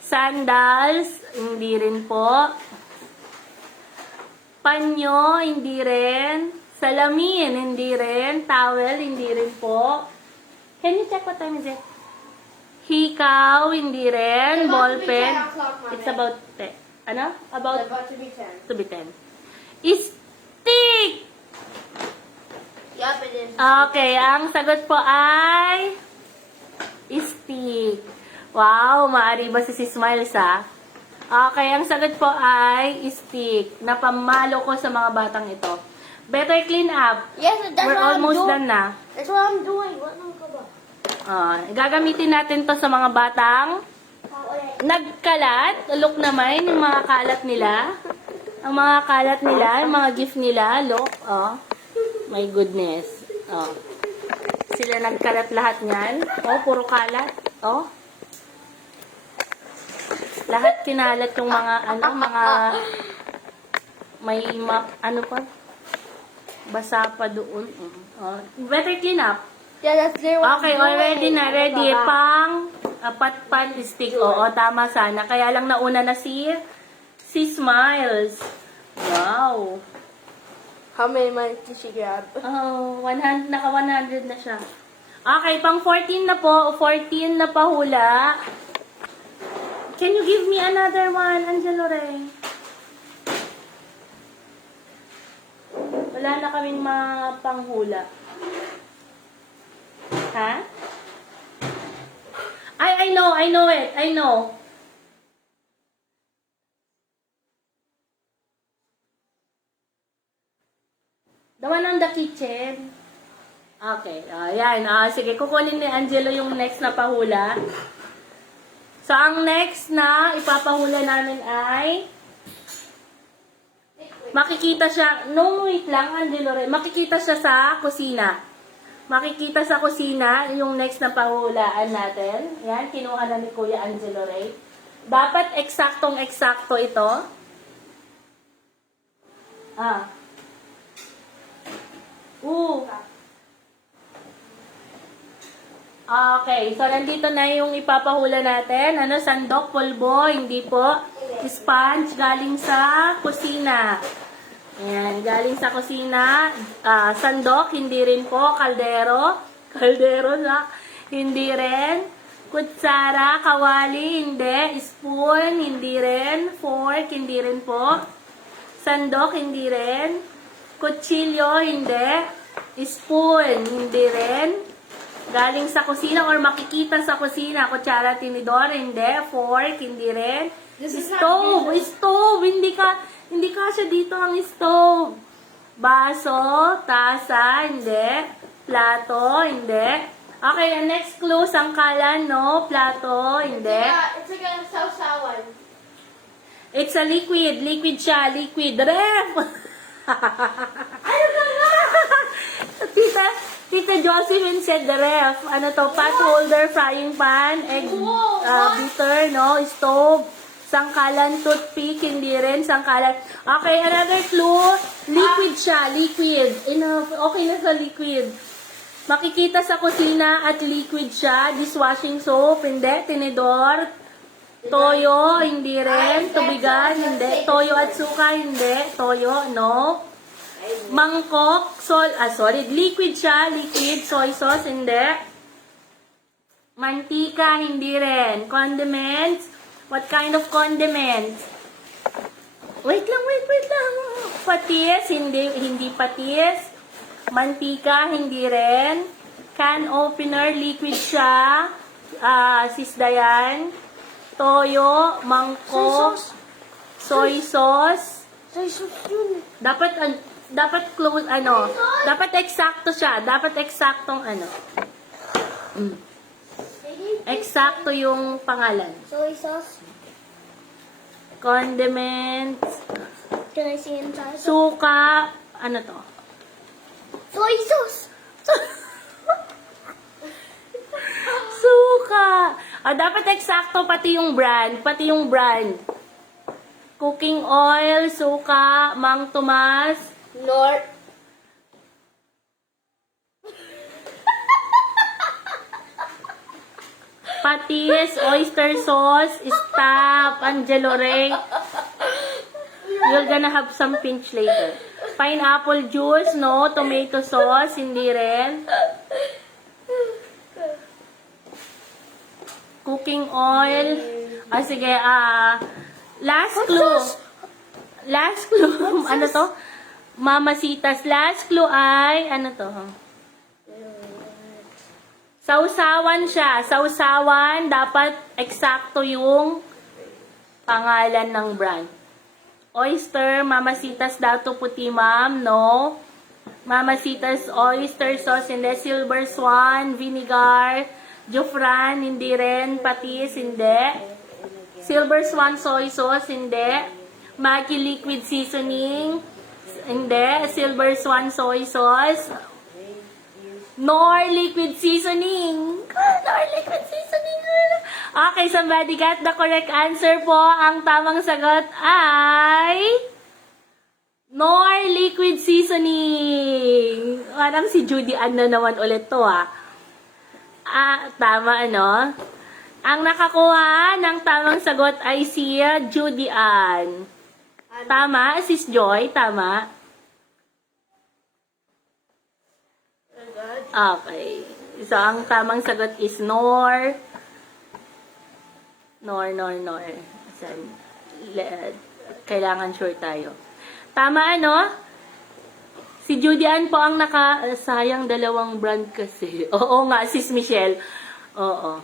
Sandals, hindi rin po. Panyo, hindi rin. Salamin, hindi rin. Towel, hindi rin po. Can you check what time is it? Hikaw, hindi rin. Ballpen. It's about, ano? About to be 10. to be 10. Stick! Yup, it is. Okay, ang sagot po ay stick. Wow, maari ba si Smiles ha? Okay, ang sagot po ay stick. Napamalo ko sa mga batang ito. Better clean up. Yes, that's We're what I'm almost doing. done na. That's what I'm doing. What nang ka ba? Gagamitin natin to sa mga batang nagkalat. Look naman yung mga kalat nila. Ang mga kalat nila, yung mga gift nila. Look, oh. My goodness. Oh. Sila nagkalat lahat niyan. Oh, puro kalat. Oh. Lahat kinalat yung mga, may ano pa? Basa pa doon. Oh. Better clean up. Yeah, that's there. Okay, already na. Ready. Pang pat-pat stick. Oo, tama sana. Kaya lang nauna na si Smiles. Wow. How many money did she grab? Oh, 100, naka 100 na siya. Okay, pang 14 na po. 14 na pahula. Can you give me another one, Angelo Ray? Wala na kaming panghula. Ha? I know it. I know. The one on the kitchen. Okay. Ayan. Sige, kukunin ni Angelo yung next na pahula. So, ang next na ipapahula namin ay makikita siya, no, wait lang, Angelo Ray. Makikita siya sa kusina. Makikita sa kusina yung next na pahulaan natin. Yan, kinuha na ni Kuya Angelo Ray. Dapat eksaktong-eksakto ito. Okay, so nandito na yung ipapahula natin. Ano, sandok, pulbo, hindi po. Sponge, galing sa kusina. Ayan, galing sa kusina. Sandok, hindi rin po. Kaldero, na, hindi rin. Kutsara, kawali, hindi. Spoon, hindi rin. Fork, hindi rin po. Sandok, hindi rin. Kutsilyo, hindi. Spoon, hindi rin. Galing sa kusina or makikita sa kusina. Kutsara, tinidor, hindi. Fork, hindi rin. Stove, hindi kasya dito ang stove. Baso, tasa, hindi. Plato, hindi. Okay, the next clue, sangkalan, no. Plato, hindi. It's like a sausawan. It's a liquid. Liquid siya. Liquid. Ref! Ano ba nga? Tita Josephine said the ref. Ano to? Pot holder, frying pan, egg beater, no? Stove, sangkalan, toothpick, hindi rin. Sangkalan. Okay, another clue. Liquid siya. Liquid. Enough. Okay na sa liquid. Makikita sa kusina at liquid siya. Dishwashing soap, hindi. Tinidor. Toyo, hindi rin. Tubigan, hindi. Toyo at suka, hindi. Toyo, no. Mangkok, solid. Liquid siya. Liquid. Soy sauce, hindi. Mantika, hindi rin. Condiments. What kind of condiments? Wait lang. Patis, hindi patis. Mantika, hindi rin. Can opener, liquid siya. Sis Dayan. toyo, mangkok, soy sauce. Soy sauce yun. Dapat close, dapat eksakto siya. Dapat eksaktong eksakto yung pangalan. Soy sauce. Condiments, Can I see inside? suka, ano to? Soy sauce. Suka! Dapat eksakto pati yung brand. Cooking oil, suka, Mang Tomas, Nor. patis, oyster sauce, stop, Angelo Ray. You're gonna have some pinch later. Pineapple juice, no. Tomato sauce, hindi rin. Cooking oil. Sige, last clue. Last clue. Ano to? Mamasitas. Last clue ay, ano to? Sausawan siya. Sausawan, dapat eksakto yung pangalan ng brand. Oyster, Mamasitas daw to puti, ma'am. No. Mamasitas oyster sauce, hindi. Silver Swan, vinegar, Jofran, hindi rin. Patis, hindi. Silver Swan soy sauce, hindi. Maggi liquid seasoning, hindi. Silver Swan soy sauce. Nor liquid seasoning. Nor liquid seasoning. Okay, somebody got the correct answer po. Ang tamang sagot ay Nor liquid seasoning. Parang si Judy Ann na naman ulit to, tama, ano? Ang nakakuha ng tamang sagot ay si Judy Ann. Tama, Sis Joy, tama. Okay. So, ang tamang sagot is Nor. Nor. Kailangan sure tayo. Tama, ano? Si Judy Ann po ang sayang dalawang brand kasi. Oo nga, Sis Michelle. Oo.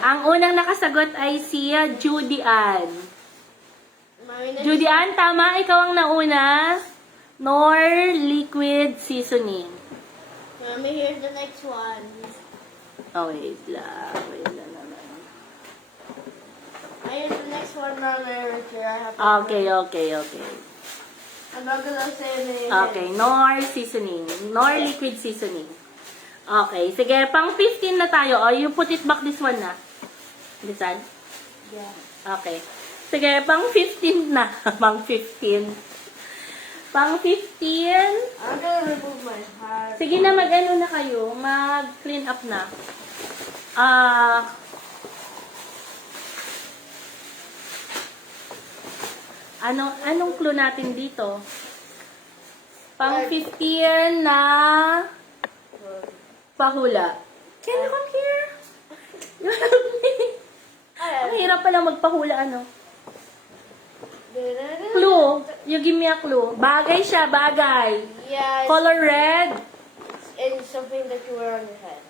Ang unang nakasagot ay si Judy Ann. Judy Ann, tama. Ikaw ang nauna. Nor liquid seasoning. Mommy, here's the next one. Oh, wait lang. Here's the next one, Mommy. Okay. I'm not gonna say anything. Okay, nor seasoning. Nor liquid seasoning. Okay, sige, pang 15 na tayo. Oh, you put it back this one na. This one? Yeah. Okay. Sige, pang 15 na. Pang 15. Pang 15. I'm gonna remove my hat. Sige na, mag-ano na kayo. Mag-clean up na. Anong clue natin dito? Pang 15 na pahula. Can you come here? Ang hirap pala magpahula, ano? Clue. You give me a clue. Bagay siya, bagay. Yeah, Color red. and something that you wear on your head.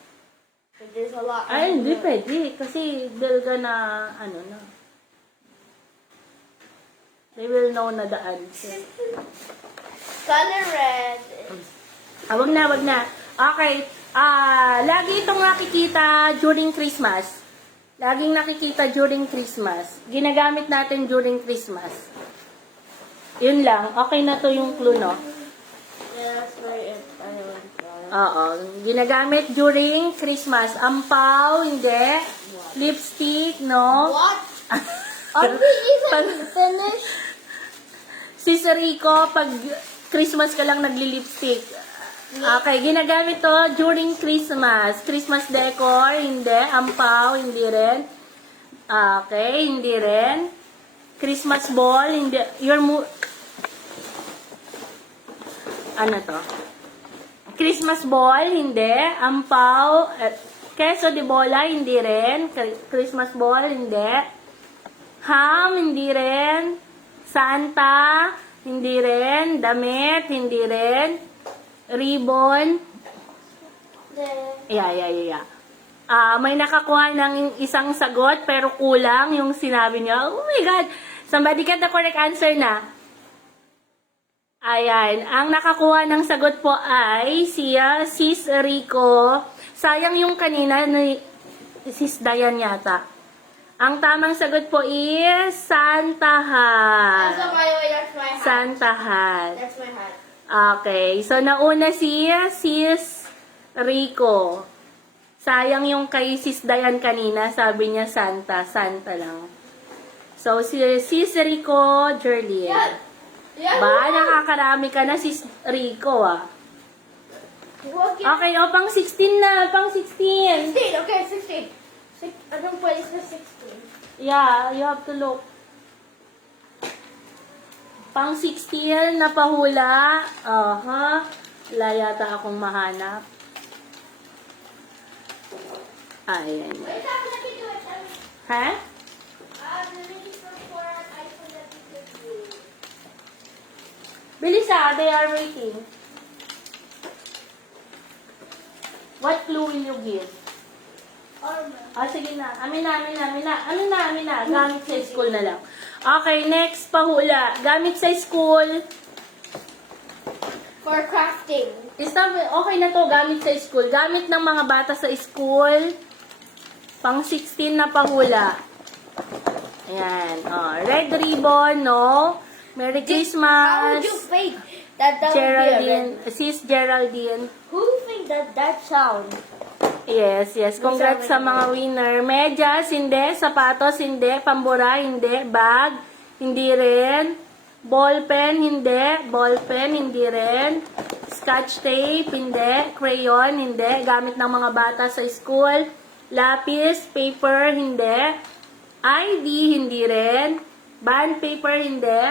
But there's a lot. Ay, hindi pwede. Kasi belga na, ano na. They will know na the answer. Color red. Wag na. Okay. Lagi itong nakikita during Christmas. Laging nakikita during Christmas. Ginagamit natin during Christmas. Yun lang. Okay na to yung clue, no? Yeah, that's right. I know. Oo. Ginagamit during Christmas. Ampaw, hindi. Lipstick, no? What? Are we even finished? Si Rico, pag Christmas ka lang nagli-lipstick. Okay, ginagamit to during Christmas. Christmas decor, hindi. Ampaw, hindi rin. Okay, hindi rin. Christmas ball, hindi. Ano to? Christmas ball, hindi. Ampaw, queso de bola, hindi rin. Christmas ball, hindi. Ham, hindi rin. Santa, hindi rin. Damit, hindi rin. Ribbon. Yeah. May nakakuha ng isang sagot pero kulang yung sinabi niya. Oh my God! Somebody get the correct answer na. Ayan. Ang nakakuha ng sagot po ay siya, Sis Rico. Sayang yung kanina ni Sis Dayan yata. Ang tamang sagot po is Santa Hat. Also, by the way, that's my hat. Santa Hat. That's my hat. Okay. So, nauna si Sis Rico. Sayang yung kay Sis Dayan kanina. Sabi niya Santa. Santa lang. So, si Sis Rico, Jerlyn. Yeah. Ba, nakakarami ka na, Sis Rico, ah. Okay, pang 16 na. Pang 16. 16, okay, 16. Anong place na 16? Yeah, you have to look. Pang 16 na pahula. Wala yata akong mahanap. Ayan. Wait, I'm gonna do it. Ha? The lady from Foreign iPhone that you could do. Bilis they are waiting. What clue will you give? Sige na. Amin na. Gamit sa school na lang. Okay, next pahula. Gamit sa school. For crafting. Okay na to, gamit sa school. Gamit ng mga bata sa school. Pang 16 na pahula. Ayan. Red ribbon, no? Merry How would Christmas. you think that would be a Geraldine. red? Sis Geraldine. Who think that sound? Yes. Congrats sa mga winner. Medyas, hindi. Sapatos, hindi. Pambura, hindi. Bag, hindi rin. Ballpen, hindi. Ballpen, hindi rin. Scotch tape, hindi. Crayon, hindi. Gamit ng mga bata sa school. Lapis, paper, hindi. ID, hindi rin. Bond paper, hindi.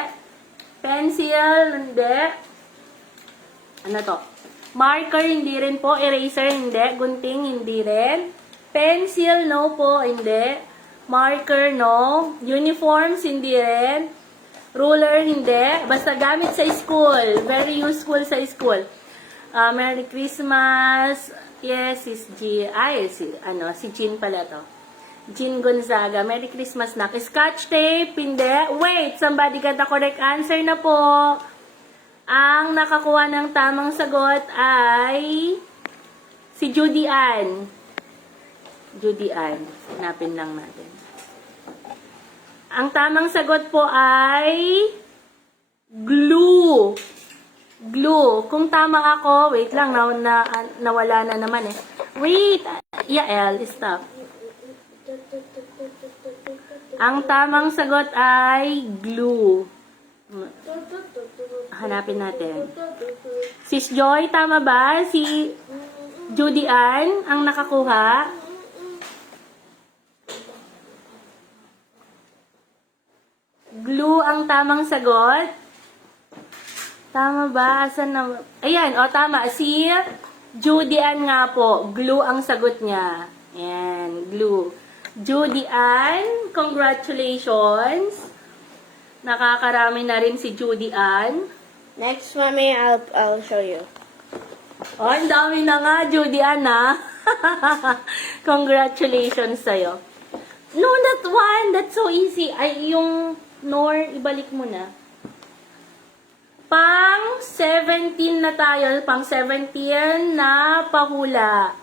Pencil, hindi. Ano to? Marker, hindi rin po. Eraser, hindi. Gunting, hindi rin. Pencil, no po, hindi. Marker, no. Uniforms, hindi rin. Ruler, hindi. Basta gamit sa school. Very useful sa school. Merry Christmas. Yes, Sis G. Si Jean pala to. Jean Gonzaga. Merry Christmas na. Scotch tape, hindi. Wait, somebody got the correct answer na po. Ang nakakuha ng tamang sagot ay si Judy Ann. Judy Ann. Hanapin lang natin. Ang tamang sagot po ay glue. Glue. Kung tama ako, wait lang, nawala na naman eh. Wait! Yael, stop. Ang tamang sagot ay glue. Hanapin natin. Sis Joy, tama ba? Si Judy Ann ang nakakuha. Glue ang tamang sagot. Tama ba? Asan na? Ayan, tama. Si Judy Ann nga po. Glue ang sagot niya. Ayan, glue. Judy Ann, congratulations. Nakakarami na rin si Judy Ann. Next, mommy, I'll show you. Ang dami na nga, Judy Ann, ha? Congratulations sa'yo. No, that one. That's so easy. Ay, yung Nor, ibalik mo na. Pang 17 na tayo. Pang 17 na pahula.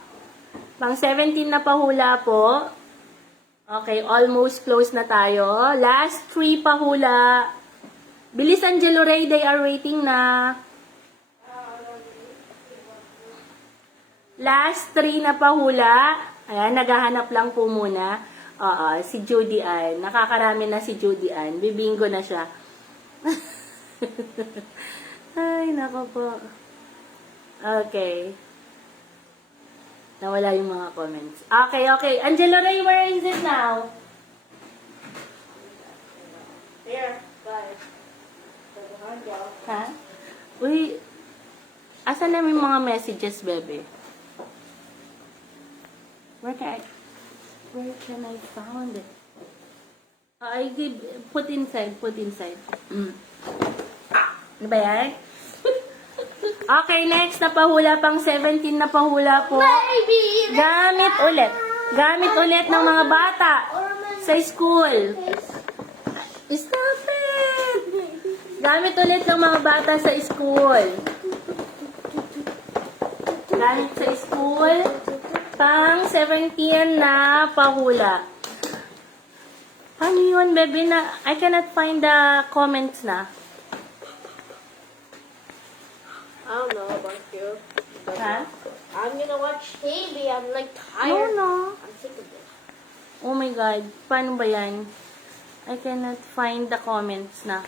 Pang 17 na pahula po. Okay, almost close na tayo. Last 3 pahula. Bilis, Angelo Ray, they are waiting na. Last 3 na pahula. Ayan, naghahanap lang po muna. Si Judy Ann. Nakakarami na si Judy Ann. Bibingo na siya. Ay, nako po. Okay. Nawala yung mga comments. Okay. Angelo Ray, where is it now? Here, bye. Ha? Uy, asan na yung mga messages, bebe? Where can I found it? Put inside. Ano ba yan? Okay, next na pahula, pang 17 na pahula po. Baby! Gamit ulit. Gamit ulit ng mga bata sa school. Stop it! Gamit ulit ng mga bata sa school. Gamit sa school. Pang 17 na pahula. Ano yun, baby? I cannot find the comments na. I don't know about you. But Ha? I'm gonna watch TV. I'm like tired. No. I'm sick of this. Oh my God. Paano ba yan? I cannot find the comments na.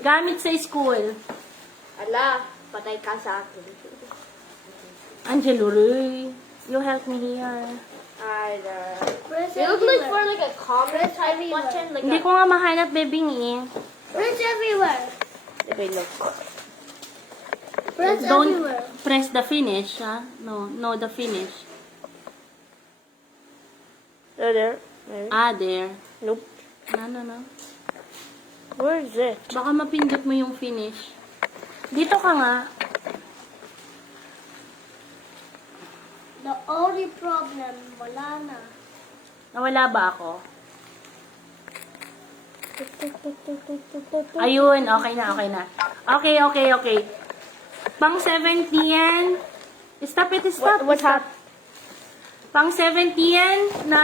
Gamit sa school. Ala, patay ka sa akin. Angelo Ray, you help me here. You look like for like a comment type button. Like Hindi ko nga mahanap, bebing eh. Press everywhere. Okay, look. Press Don't everywhere. press the finish, ha? No, the finish. There. Maybe. Ah, there. Nope. No. Where is it? Baka mapindot mo yung finish. Dito ka nga. The only problem, wala na. Nawala ba ako? Ayun, okay na. Okay. Pang 17. Stop it. What happened? Pang 17 na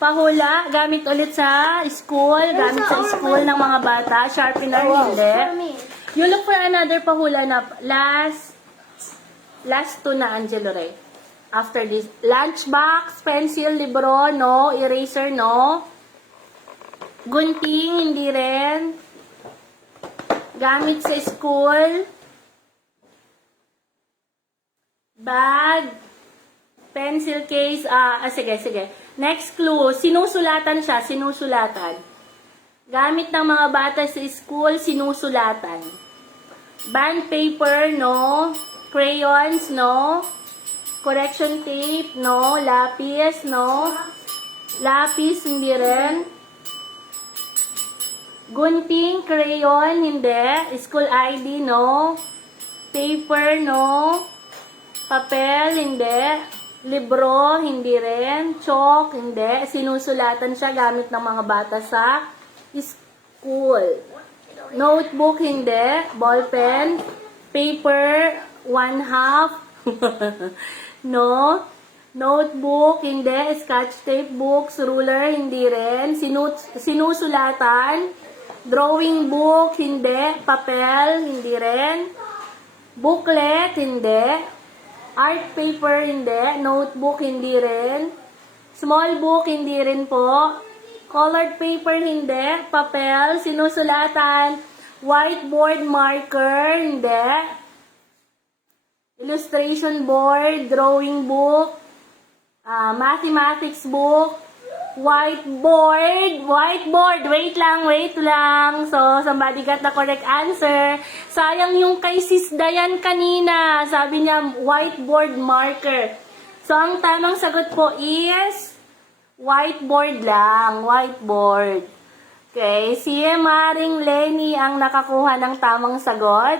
pahula, gamit ulit sa school, gamit sa school ng mga bata, sharpener, hindi. For me. You look for another pahula na last two na, Angelo Ray. After this, lunchbox, pencil, libro, no. Eraser, no. Gunting, hindi rin. Gamit sa school. Bag. Pencil case. Sige. Next clue. Sinusulatan siya. Gamit ng mga bata sa school, sinusulatan. Band paper, no. Crayons, no. Correction tape, no. Lapis, no. Lapis, hindi rin. Gunting, crayon, hindi. School ID, no. Paper, no. Papel, hindi. Libro, hindi rin. Chalk, hindi. Sinusulatan siya gamit ng mga bata sa school. Notebook, hindi. Ballpen. Paper, 1/2. No. Notebook, hindi. Sketch tape, books, ruler, hindi rin. Sinusulatan. Drawing book, hindi. Papel, hindi rin. Booklet, hindi. Art paper, hindi. Notebook, hindi rin. Small book, hindi rin po. Colored paper, hindi. Papel, sinusulatan. Whiteboard marker, hindi. Illustration board, drawing book, mathematics book, whiteboard, wait lang. So, somebody got the correct answer. Sayang yung kay Sis Dayan kanina. Sabi niya, whiteboard marker. So, ang tamang sagot po is whiteboard lang. Whiteboard. Okay, si Maring Lenny ang nakakuha ng tamang sagot.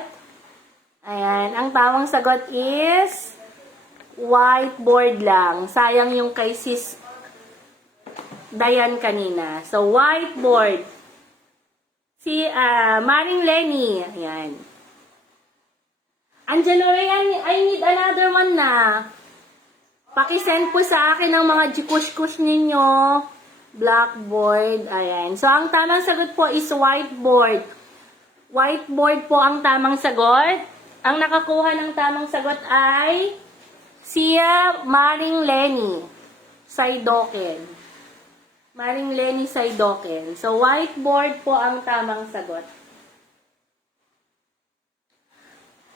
Ayan, ang tamang sagot is whiteboard lang. Sayang yung kay Sis Dayan kanina. So, whiteboard. Si Maring Lenny. Ayan. Angelo Ray, I need another one na. Pakisend po sa akin ang mga jikush-kush ninyo. Blackboard. Ayan. So, ang tamang sagot po is whiteboard. Whiteboard po ang tamang sagot. Ang nakakuha ng tamang sagot ay si Maring Lenny Saidoken. Maring Lenny Saidoken. So, whiteboard po ang tamang sagot.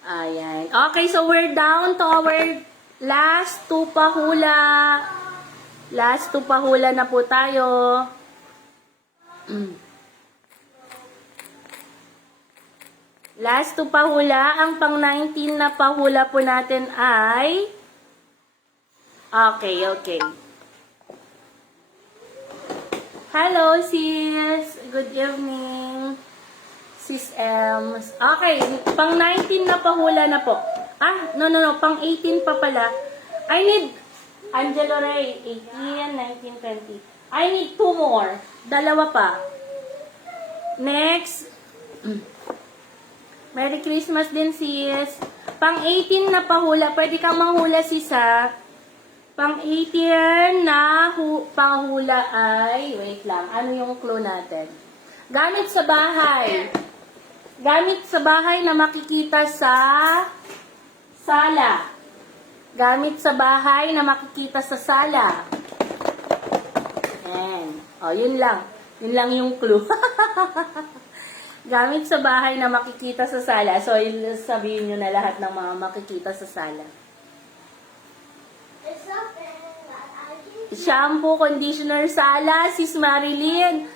Ayan. Okay, so we're down to our last two pahula. Last two pahula na po tayo. Last two pahula. Ang pang 19 na pahula po natin ay okay. Hello, sis. Good evening. Sis Ems. Okay, pang 19 na pahula na po. No. Pang 18 pa pala. I need Angelo Ray, 18, 19, 20. I need 2 more. Dalawa pa. Next. Merry Christmas din, sis. Pang 18 na pahula. Pwede kang manghula, sis, ha? Pang 18 na panghula ay... Wait lang. Ano yung clue natin? Gamit sa bahay. Gamit sa bahay na makikita sa sala. Gamit sa bahay na makikita sa sala. Ayan. O, yun lang. Yun lang yung clue. Gamit sa bahay na makikita sa sala. So, sabihin nyo na lahat ng mga makikita sa sala. It's something that I can... Shampoo, conditioner, sala, sis Marilyn.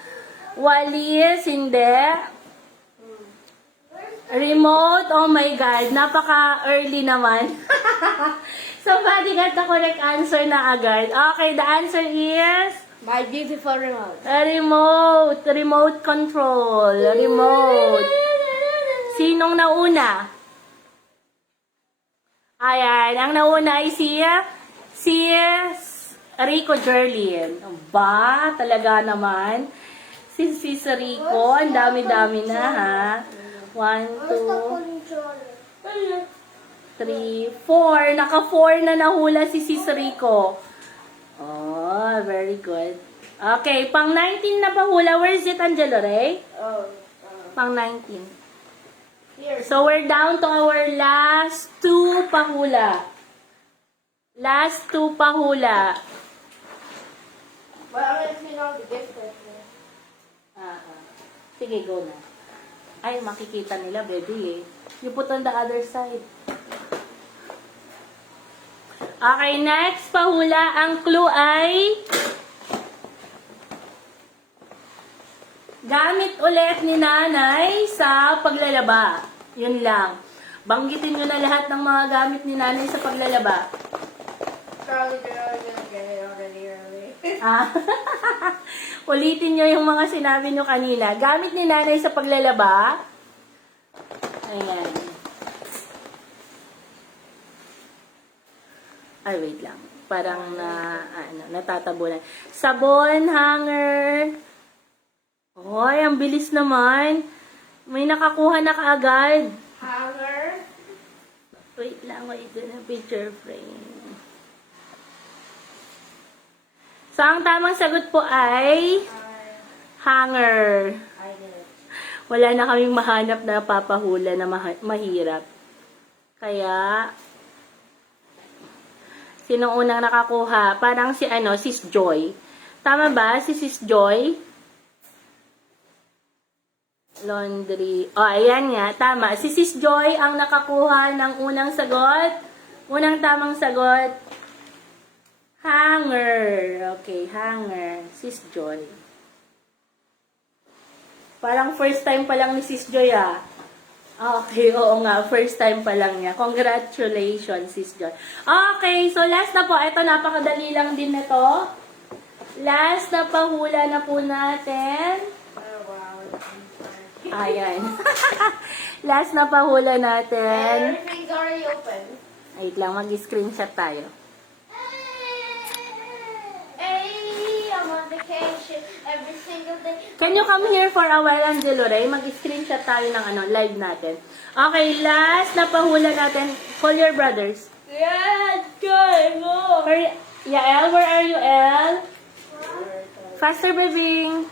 Walis, hindi. Remote, oh my God, napaka-early naman. Somebody got the correct answer na agad. Okay, the answer is... My beautiful remote. Remote. Remote control. Remote. Sinong nauna? Ayan, ang nauna ay si Rico Jerlin. Ba, talaga naman. Si Rico, ang dami-dami na ha. 1, 2, 3, 4. Naka-4 na nahula si Rico. Oh, very good. Okay, pang 19 na pahula. Where is it, Angelo Ray? Pang 19. Here. So, we're down to our last 2 pahula. Last 2 pahula. But I'm gonna clean all the gifts. Sige, go na. Ay, makikita nila, baby eh. You put on the other side. Okay, next pahula. Ang clue ay gamit ulit ni nanay sa paglalaba. Yun lang. Banggitin nyo na lahat ng mga gamit ni nanay sa paglalaba. Ah. Ulitin nyo yung mga sinabi nyo kanina. Gamit ni nanay sa paglalaba. Ayan. Ay, wait lang. Parang natatabunan. Sabon, hanger. Hoy, ang bilis naman. May nakakuha na kaagad. Hanger. Wait lang, wait din ang picture frame. So, ang tamang sagot po ay hanger. Wala na kaming mahanap na papahula na mahirap. Kaya, sinong unang nakakuha? Parang Sis Joy. Tama ba? Si Sis Joy? Laundry. O, ayan nga. Tama. Si Sis Joy ang nakakuha ng unang sagot. Unang tamang sagot. Hanger. Okay, hanger. Sis Joy. Parang first time pa lang ni Sis Joy ah. Okay, oo nga. First time pa lang niya. Congratulations, Sis Joy. Okay, so last na po. Ito, napakadali lang din na to. Last na pahula na po natin. Ayan. Last na pahula natin. Everything's already open. Wait lang, mag-screenshot tayo. Hey, I'm on vacation every single day. Can you come here for a while, Angelo Ray? Mag-screenshot tayo ng live natin. Okay, last na pahula natin. Call your brothers. Yes, good. Go. Yael, where are you, El? Faster, baby.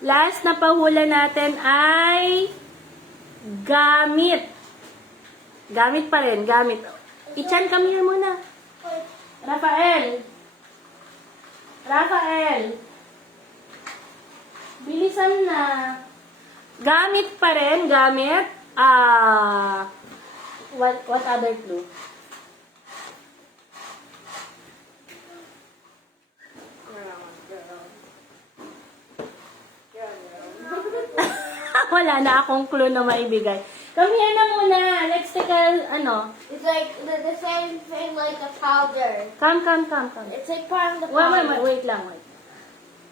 Last na pahula natin ay gamit. Gamit pa rin, gamit. Ichan, come here muna. Rafael. Rafael. Bilisan na. Gamit pa rin, gamit. What other clue? Wala na akong clue na maibigay. Come here na muna. Let's take It's like the same thing like a powder. Come. It's like part of the powder. Wait lang.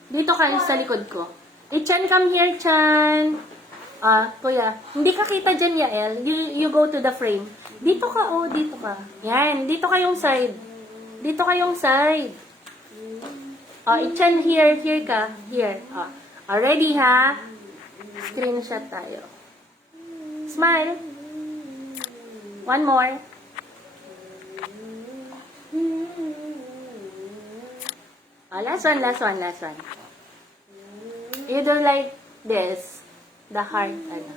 Dito ka sa likod ko. Chan, come here, Chan. Kuya. Hindi ka kita dyan, Yael. You go to the frame. Dito ka, dito ka. Yan, dito ka yung side. Dito kayong side. Ichan, here ka. Here. Ready, ha? Screenshot tayo. Smile. One more. Last one. You do like this. The heart, ano.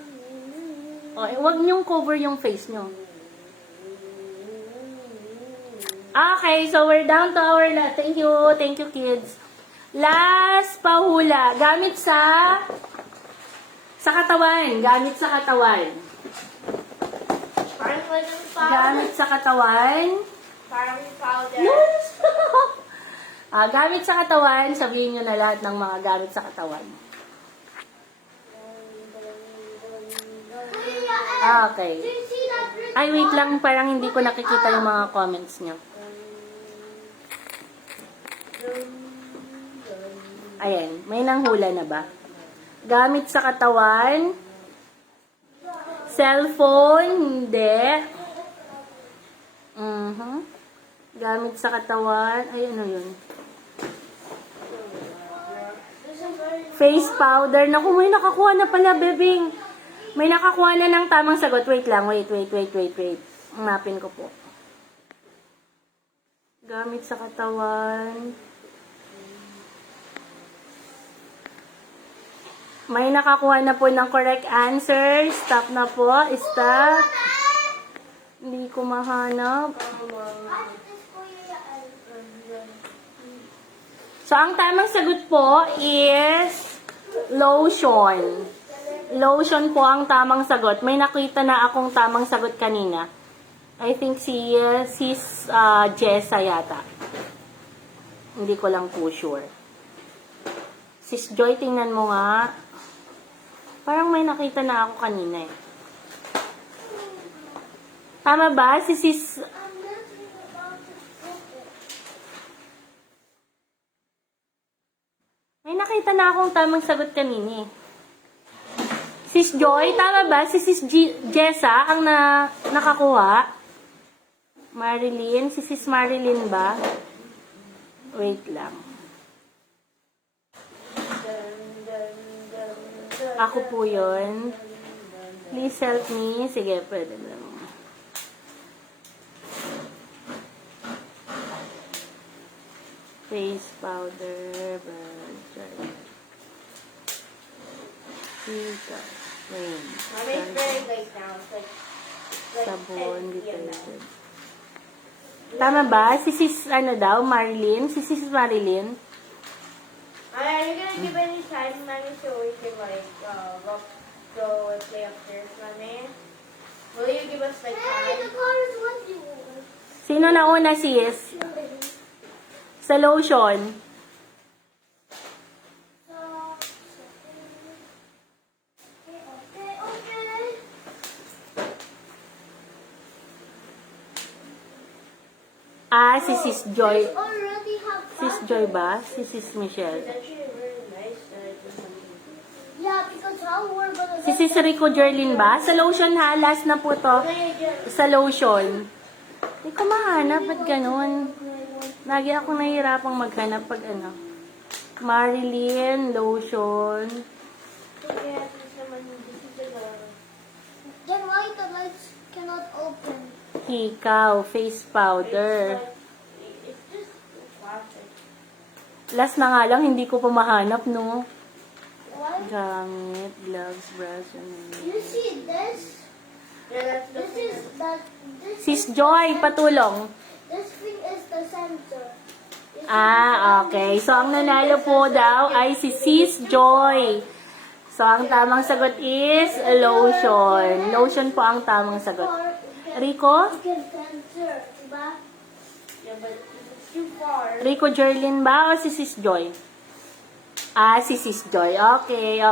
Huwag niyong cover yung face niyo. Okay, so we're down to our last. Thank you kids. Last pahula. Gamit sa katawan. Gamit sa katawan. Parang walang powder. Gamit sa katawan. Parang powder. Yes! Gamit sa katawan, sabihin nyo na lahat ng mga gamit sa katawan. Okay. Ay, wait lang. Parang hindi ko nakikita yung mga comments nyo. Ayan. May nanghula na ba? Gamit sa katawan. Cellphone. Hindi. Gamit sa katawan. Ay, ano yun? Face powder. Naku, may nakakuha na pala, bebing. May nakakuha na ng tamang sagot. Wait lang. Wait. Hanapin ko po. Gamit sa katawan. May nakakuha na po ng correct answer. Stop na po. Stop. Hindi ko mahanap. So, ang tamang sagot po is lotion. Lotion po ang tamang sagot. May nakita na akong tamang sagot kanina. I think sis Jessa yata. Hindi ko lang po sure. Sis Joy, tingnan mo nga. Parang may nakita na ako kanina eh. Tama ba? Si sis... May nakita na akong tamang sagot kanina eh. Sis Joy, tama ba? Si sis Jessa ang nakakuha? Marilyn? Si sis Marilyn ba? Wait lang. Ako po yun. Please help me. Sige, pwede lang. Face powder. Rain. Sabon. Detergent. Tama ba? Si sis, ano daw? Marilyn? Si sis Marilyn? Are you gonna give any time, Mommy, so we can go and play upstairs, Mommy? Will you give us like time? Sino na una, sis? Sa lotion. Si sis Joy. Sis Joy ba? Si sis Michelle. Yeah, because how we're gonna Si sis Rico Jerlin ba? Sa lotion ha, last na po to. Sa lotion. Hindi ko mahanap, ba't ganun? Lagi akong nahihirapang maghanap pag ano. Marilyn, lotion. Then why the lights cannot open? Hikaw, face powder. Last na nga lang, hindi ko pa mahanap, no? What? Gamit, gloves, brush, You see this? This is the Sis Joy, patulong. this thing is the sensor. Okay. So, ang nanalo po daw ay si Sis Joy. So, ang tamang sagot is lotion. Lotion po ang tamang sagot. Rico? You can sensor, diba? Yeah, but it's too far. Rico Jerlin ba o si Sis Joy? Si Sis Joy. Okay.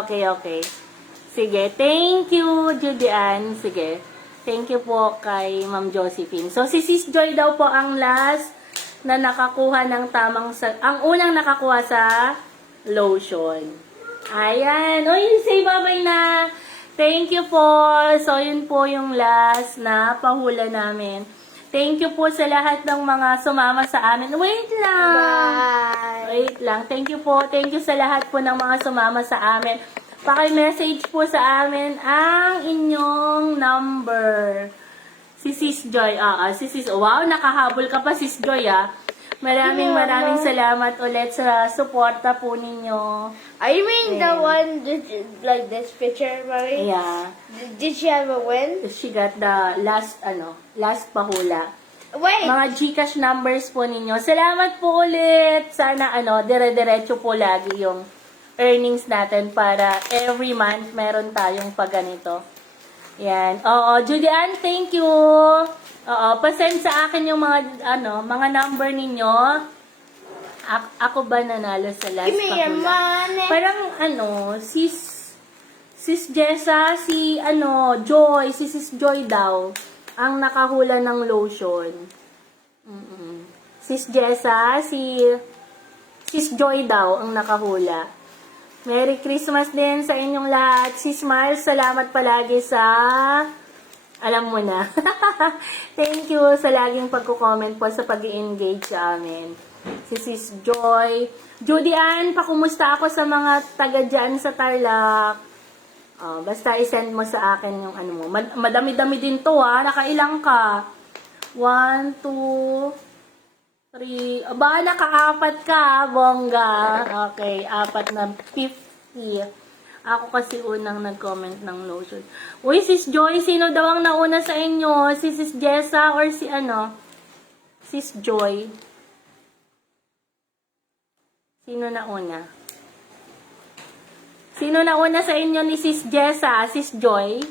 Sige. Thank you, Judy Ann. Sige. Thank you po kay Ma'am Josephine. So, si Sis Joy daw po ang last na nakakuha ng tamang ang unang nakakuha sa lotion. Ayan. Yun, say bye-bye na. Thank you po. So, yun po yung last na pahula namin. Thank you po sa lahat ng mga sumama sa amin. Wait lang. Bye. Wait lang. Thank you po. Thank you sa lahat po ng mga sumama sa amin. Paki-message po sa amin ang inyong number. Si Sis Joy. Si Sis. Wow, nakahabol ka pa, Sis Joy, Maraming salamat ulit sa suporta po ninyo. You mean the one that, like this picture, Mommy? Yeah. Did she have a win? She got the last pahula. Wait. Mga GCash numbers po ninyo. Salamat po ulit. Sana dire-diretso po lagi yung earnings natin para every month meron tayong pagganito. Yan. Oo, Judy Ann, thank you. Oo, pasend sa akin yung mga number ninyo. Ako ba nanalo sa last Give me your pahula? money. Parang Sis Jessa, si Joy, si Sis Joy daw ang nakahula ng lotion. Sis Jessa, Sis Joy daw ang nakahula. Merry Christmas din sa inyong lahat. Sis Miles, salamat palagi sa alam mo na. Thank you sa laging pagko-comment po sa pag-i-engage sa amin. Si Sis Joy. Judy Ann, pakumusta ako sa mga taga dyan sa Tarlac. Basta i-send mo sa akin yung mo. Madami-dami din to Nakailang ka? 1, 2, 3. Aba, naka-4 ka, bongga. Okay, 4 na 50. Ako kasi unang nag-comment ng lotion. Uy, Sis Joy, sino daw ang nauna sa inyo? Si Sis Jessa or si Sis Joy? Sino nauna? Sino nauna sa inyo ni Sis Jessa? Sis Joy?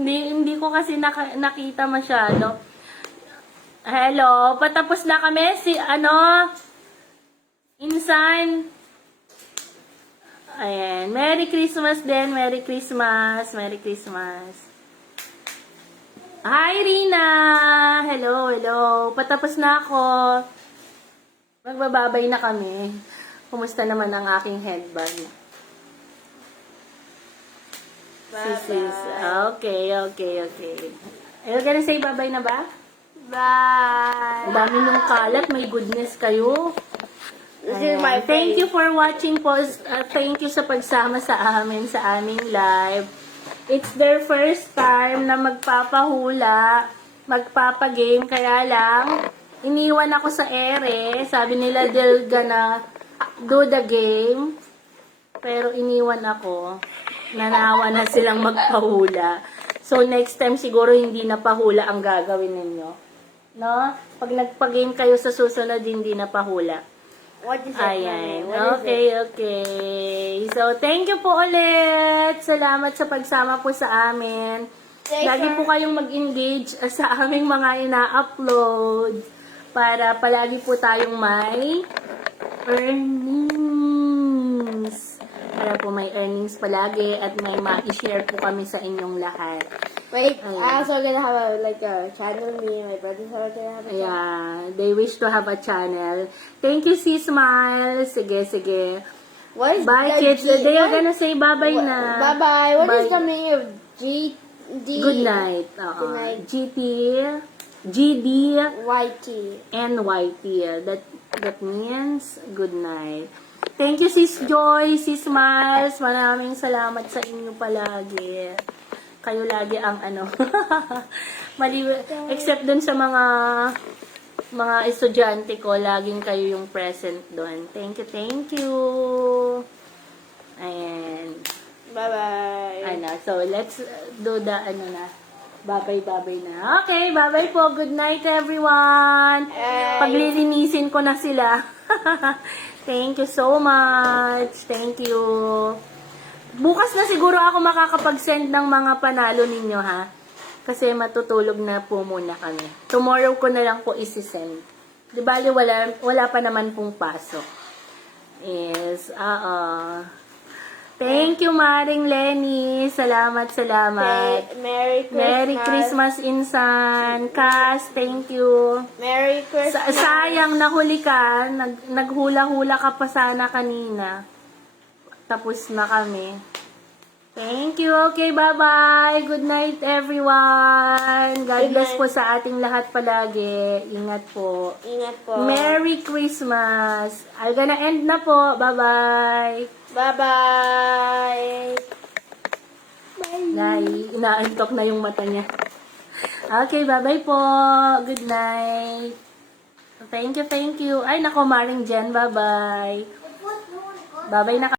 hindi ko kasi nakita masyado. Hello, patapos na kami. Insan. Ayan, Merry Christmas din. Merry Christmas. Merry Christmas. Hi, Rina. Hello. Patapos na ako. Magbababay na kami. Kumusta naman ang aking headband? Sis. Okay. Are you gonna say bye-bye na ba? Bye. Ang dami nung kalat. May goodness kayo. This is my Thank you for watching po. Thank you sa pagsama sa amin sa aming live. It's their first time na magpapahula, magpapagame. Kaya lang, iniwan ako sa ere. Sabi nila they're gonna do the game. Pero iniwan ako. Nanawa na silang magpahula. So, next time siguro hindi na pahula ang gagawin ninyo. No? Pag nagpa-game kayo sa susunod, hindi na pahula. What is it? Ayan. What is it? Okay. So, thank you po ulit. Salamat sa pagsama po sa amin. Lagi po kayong mag-engage sa aming mga ina-upload para palagi po tayong may earnings. Para po may earnings palagi at may ma-share po kami sa inyong lahat. Wait, I also gonna have a channel. Me and my brothers are gonna have a channel. Yeah, they wish to have a channel. Thank you, Sis Miles. Sige. What is Bye, the kids. G- They are what- gonna say bye-bye na. Bye-bye. What is Bye. the meaning of GD? Good night. Good night. GD, YT. and YT. That means good night. Thank you, Sis Joy, Sis Miles. Maraming salamat sa inyo palagi. Kayo lagi ang except dun sa mga estudyante ko, laging kayo yung present doon. Thank you. Ayan. Bye-bye. So let's do the bye-bye na. Okay, bye-bye po. Good night, everyone. Paglilinisin ko na sila. Thank you so much. Thank you. Bukas na siguro ako makakapag-send ng mga panalo ninyo, ha? Kasi matutulog na po muna kami. Tomorrow ko na lang po isi-send. Di bali, wala pa naman pong pasok. Yes, Thank you, Maring Lenny. Salamat. Merry Christmas, Insan. Cass, thank you. Merry Christmas. Sayang, nahuli ka. Naghula-hula ka pa sana kanina. Tapos na kami. Thank you. Okay, bye-bye. Good night, everyone. God Good bless night. po sa ating lahat palagi. Ingat po. Ingat po. Merry Christmas. I'm gonna end na po. Bye-bye. Bye-bye. Inaantok na yung mata niya. Okay, bye-bye po. Good night. Thank you, thank you. Ay, nako, Maring Jen. Bye-bye. Bye-bye na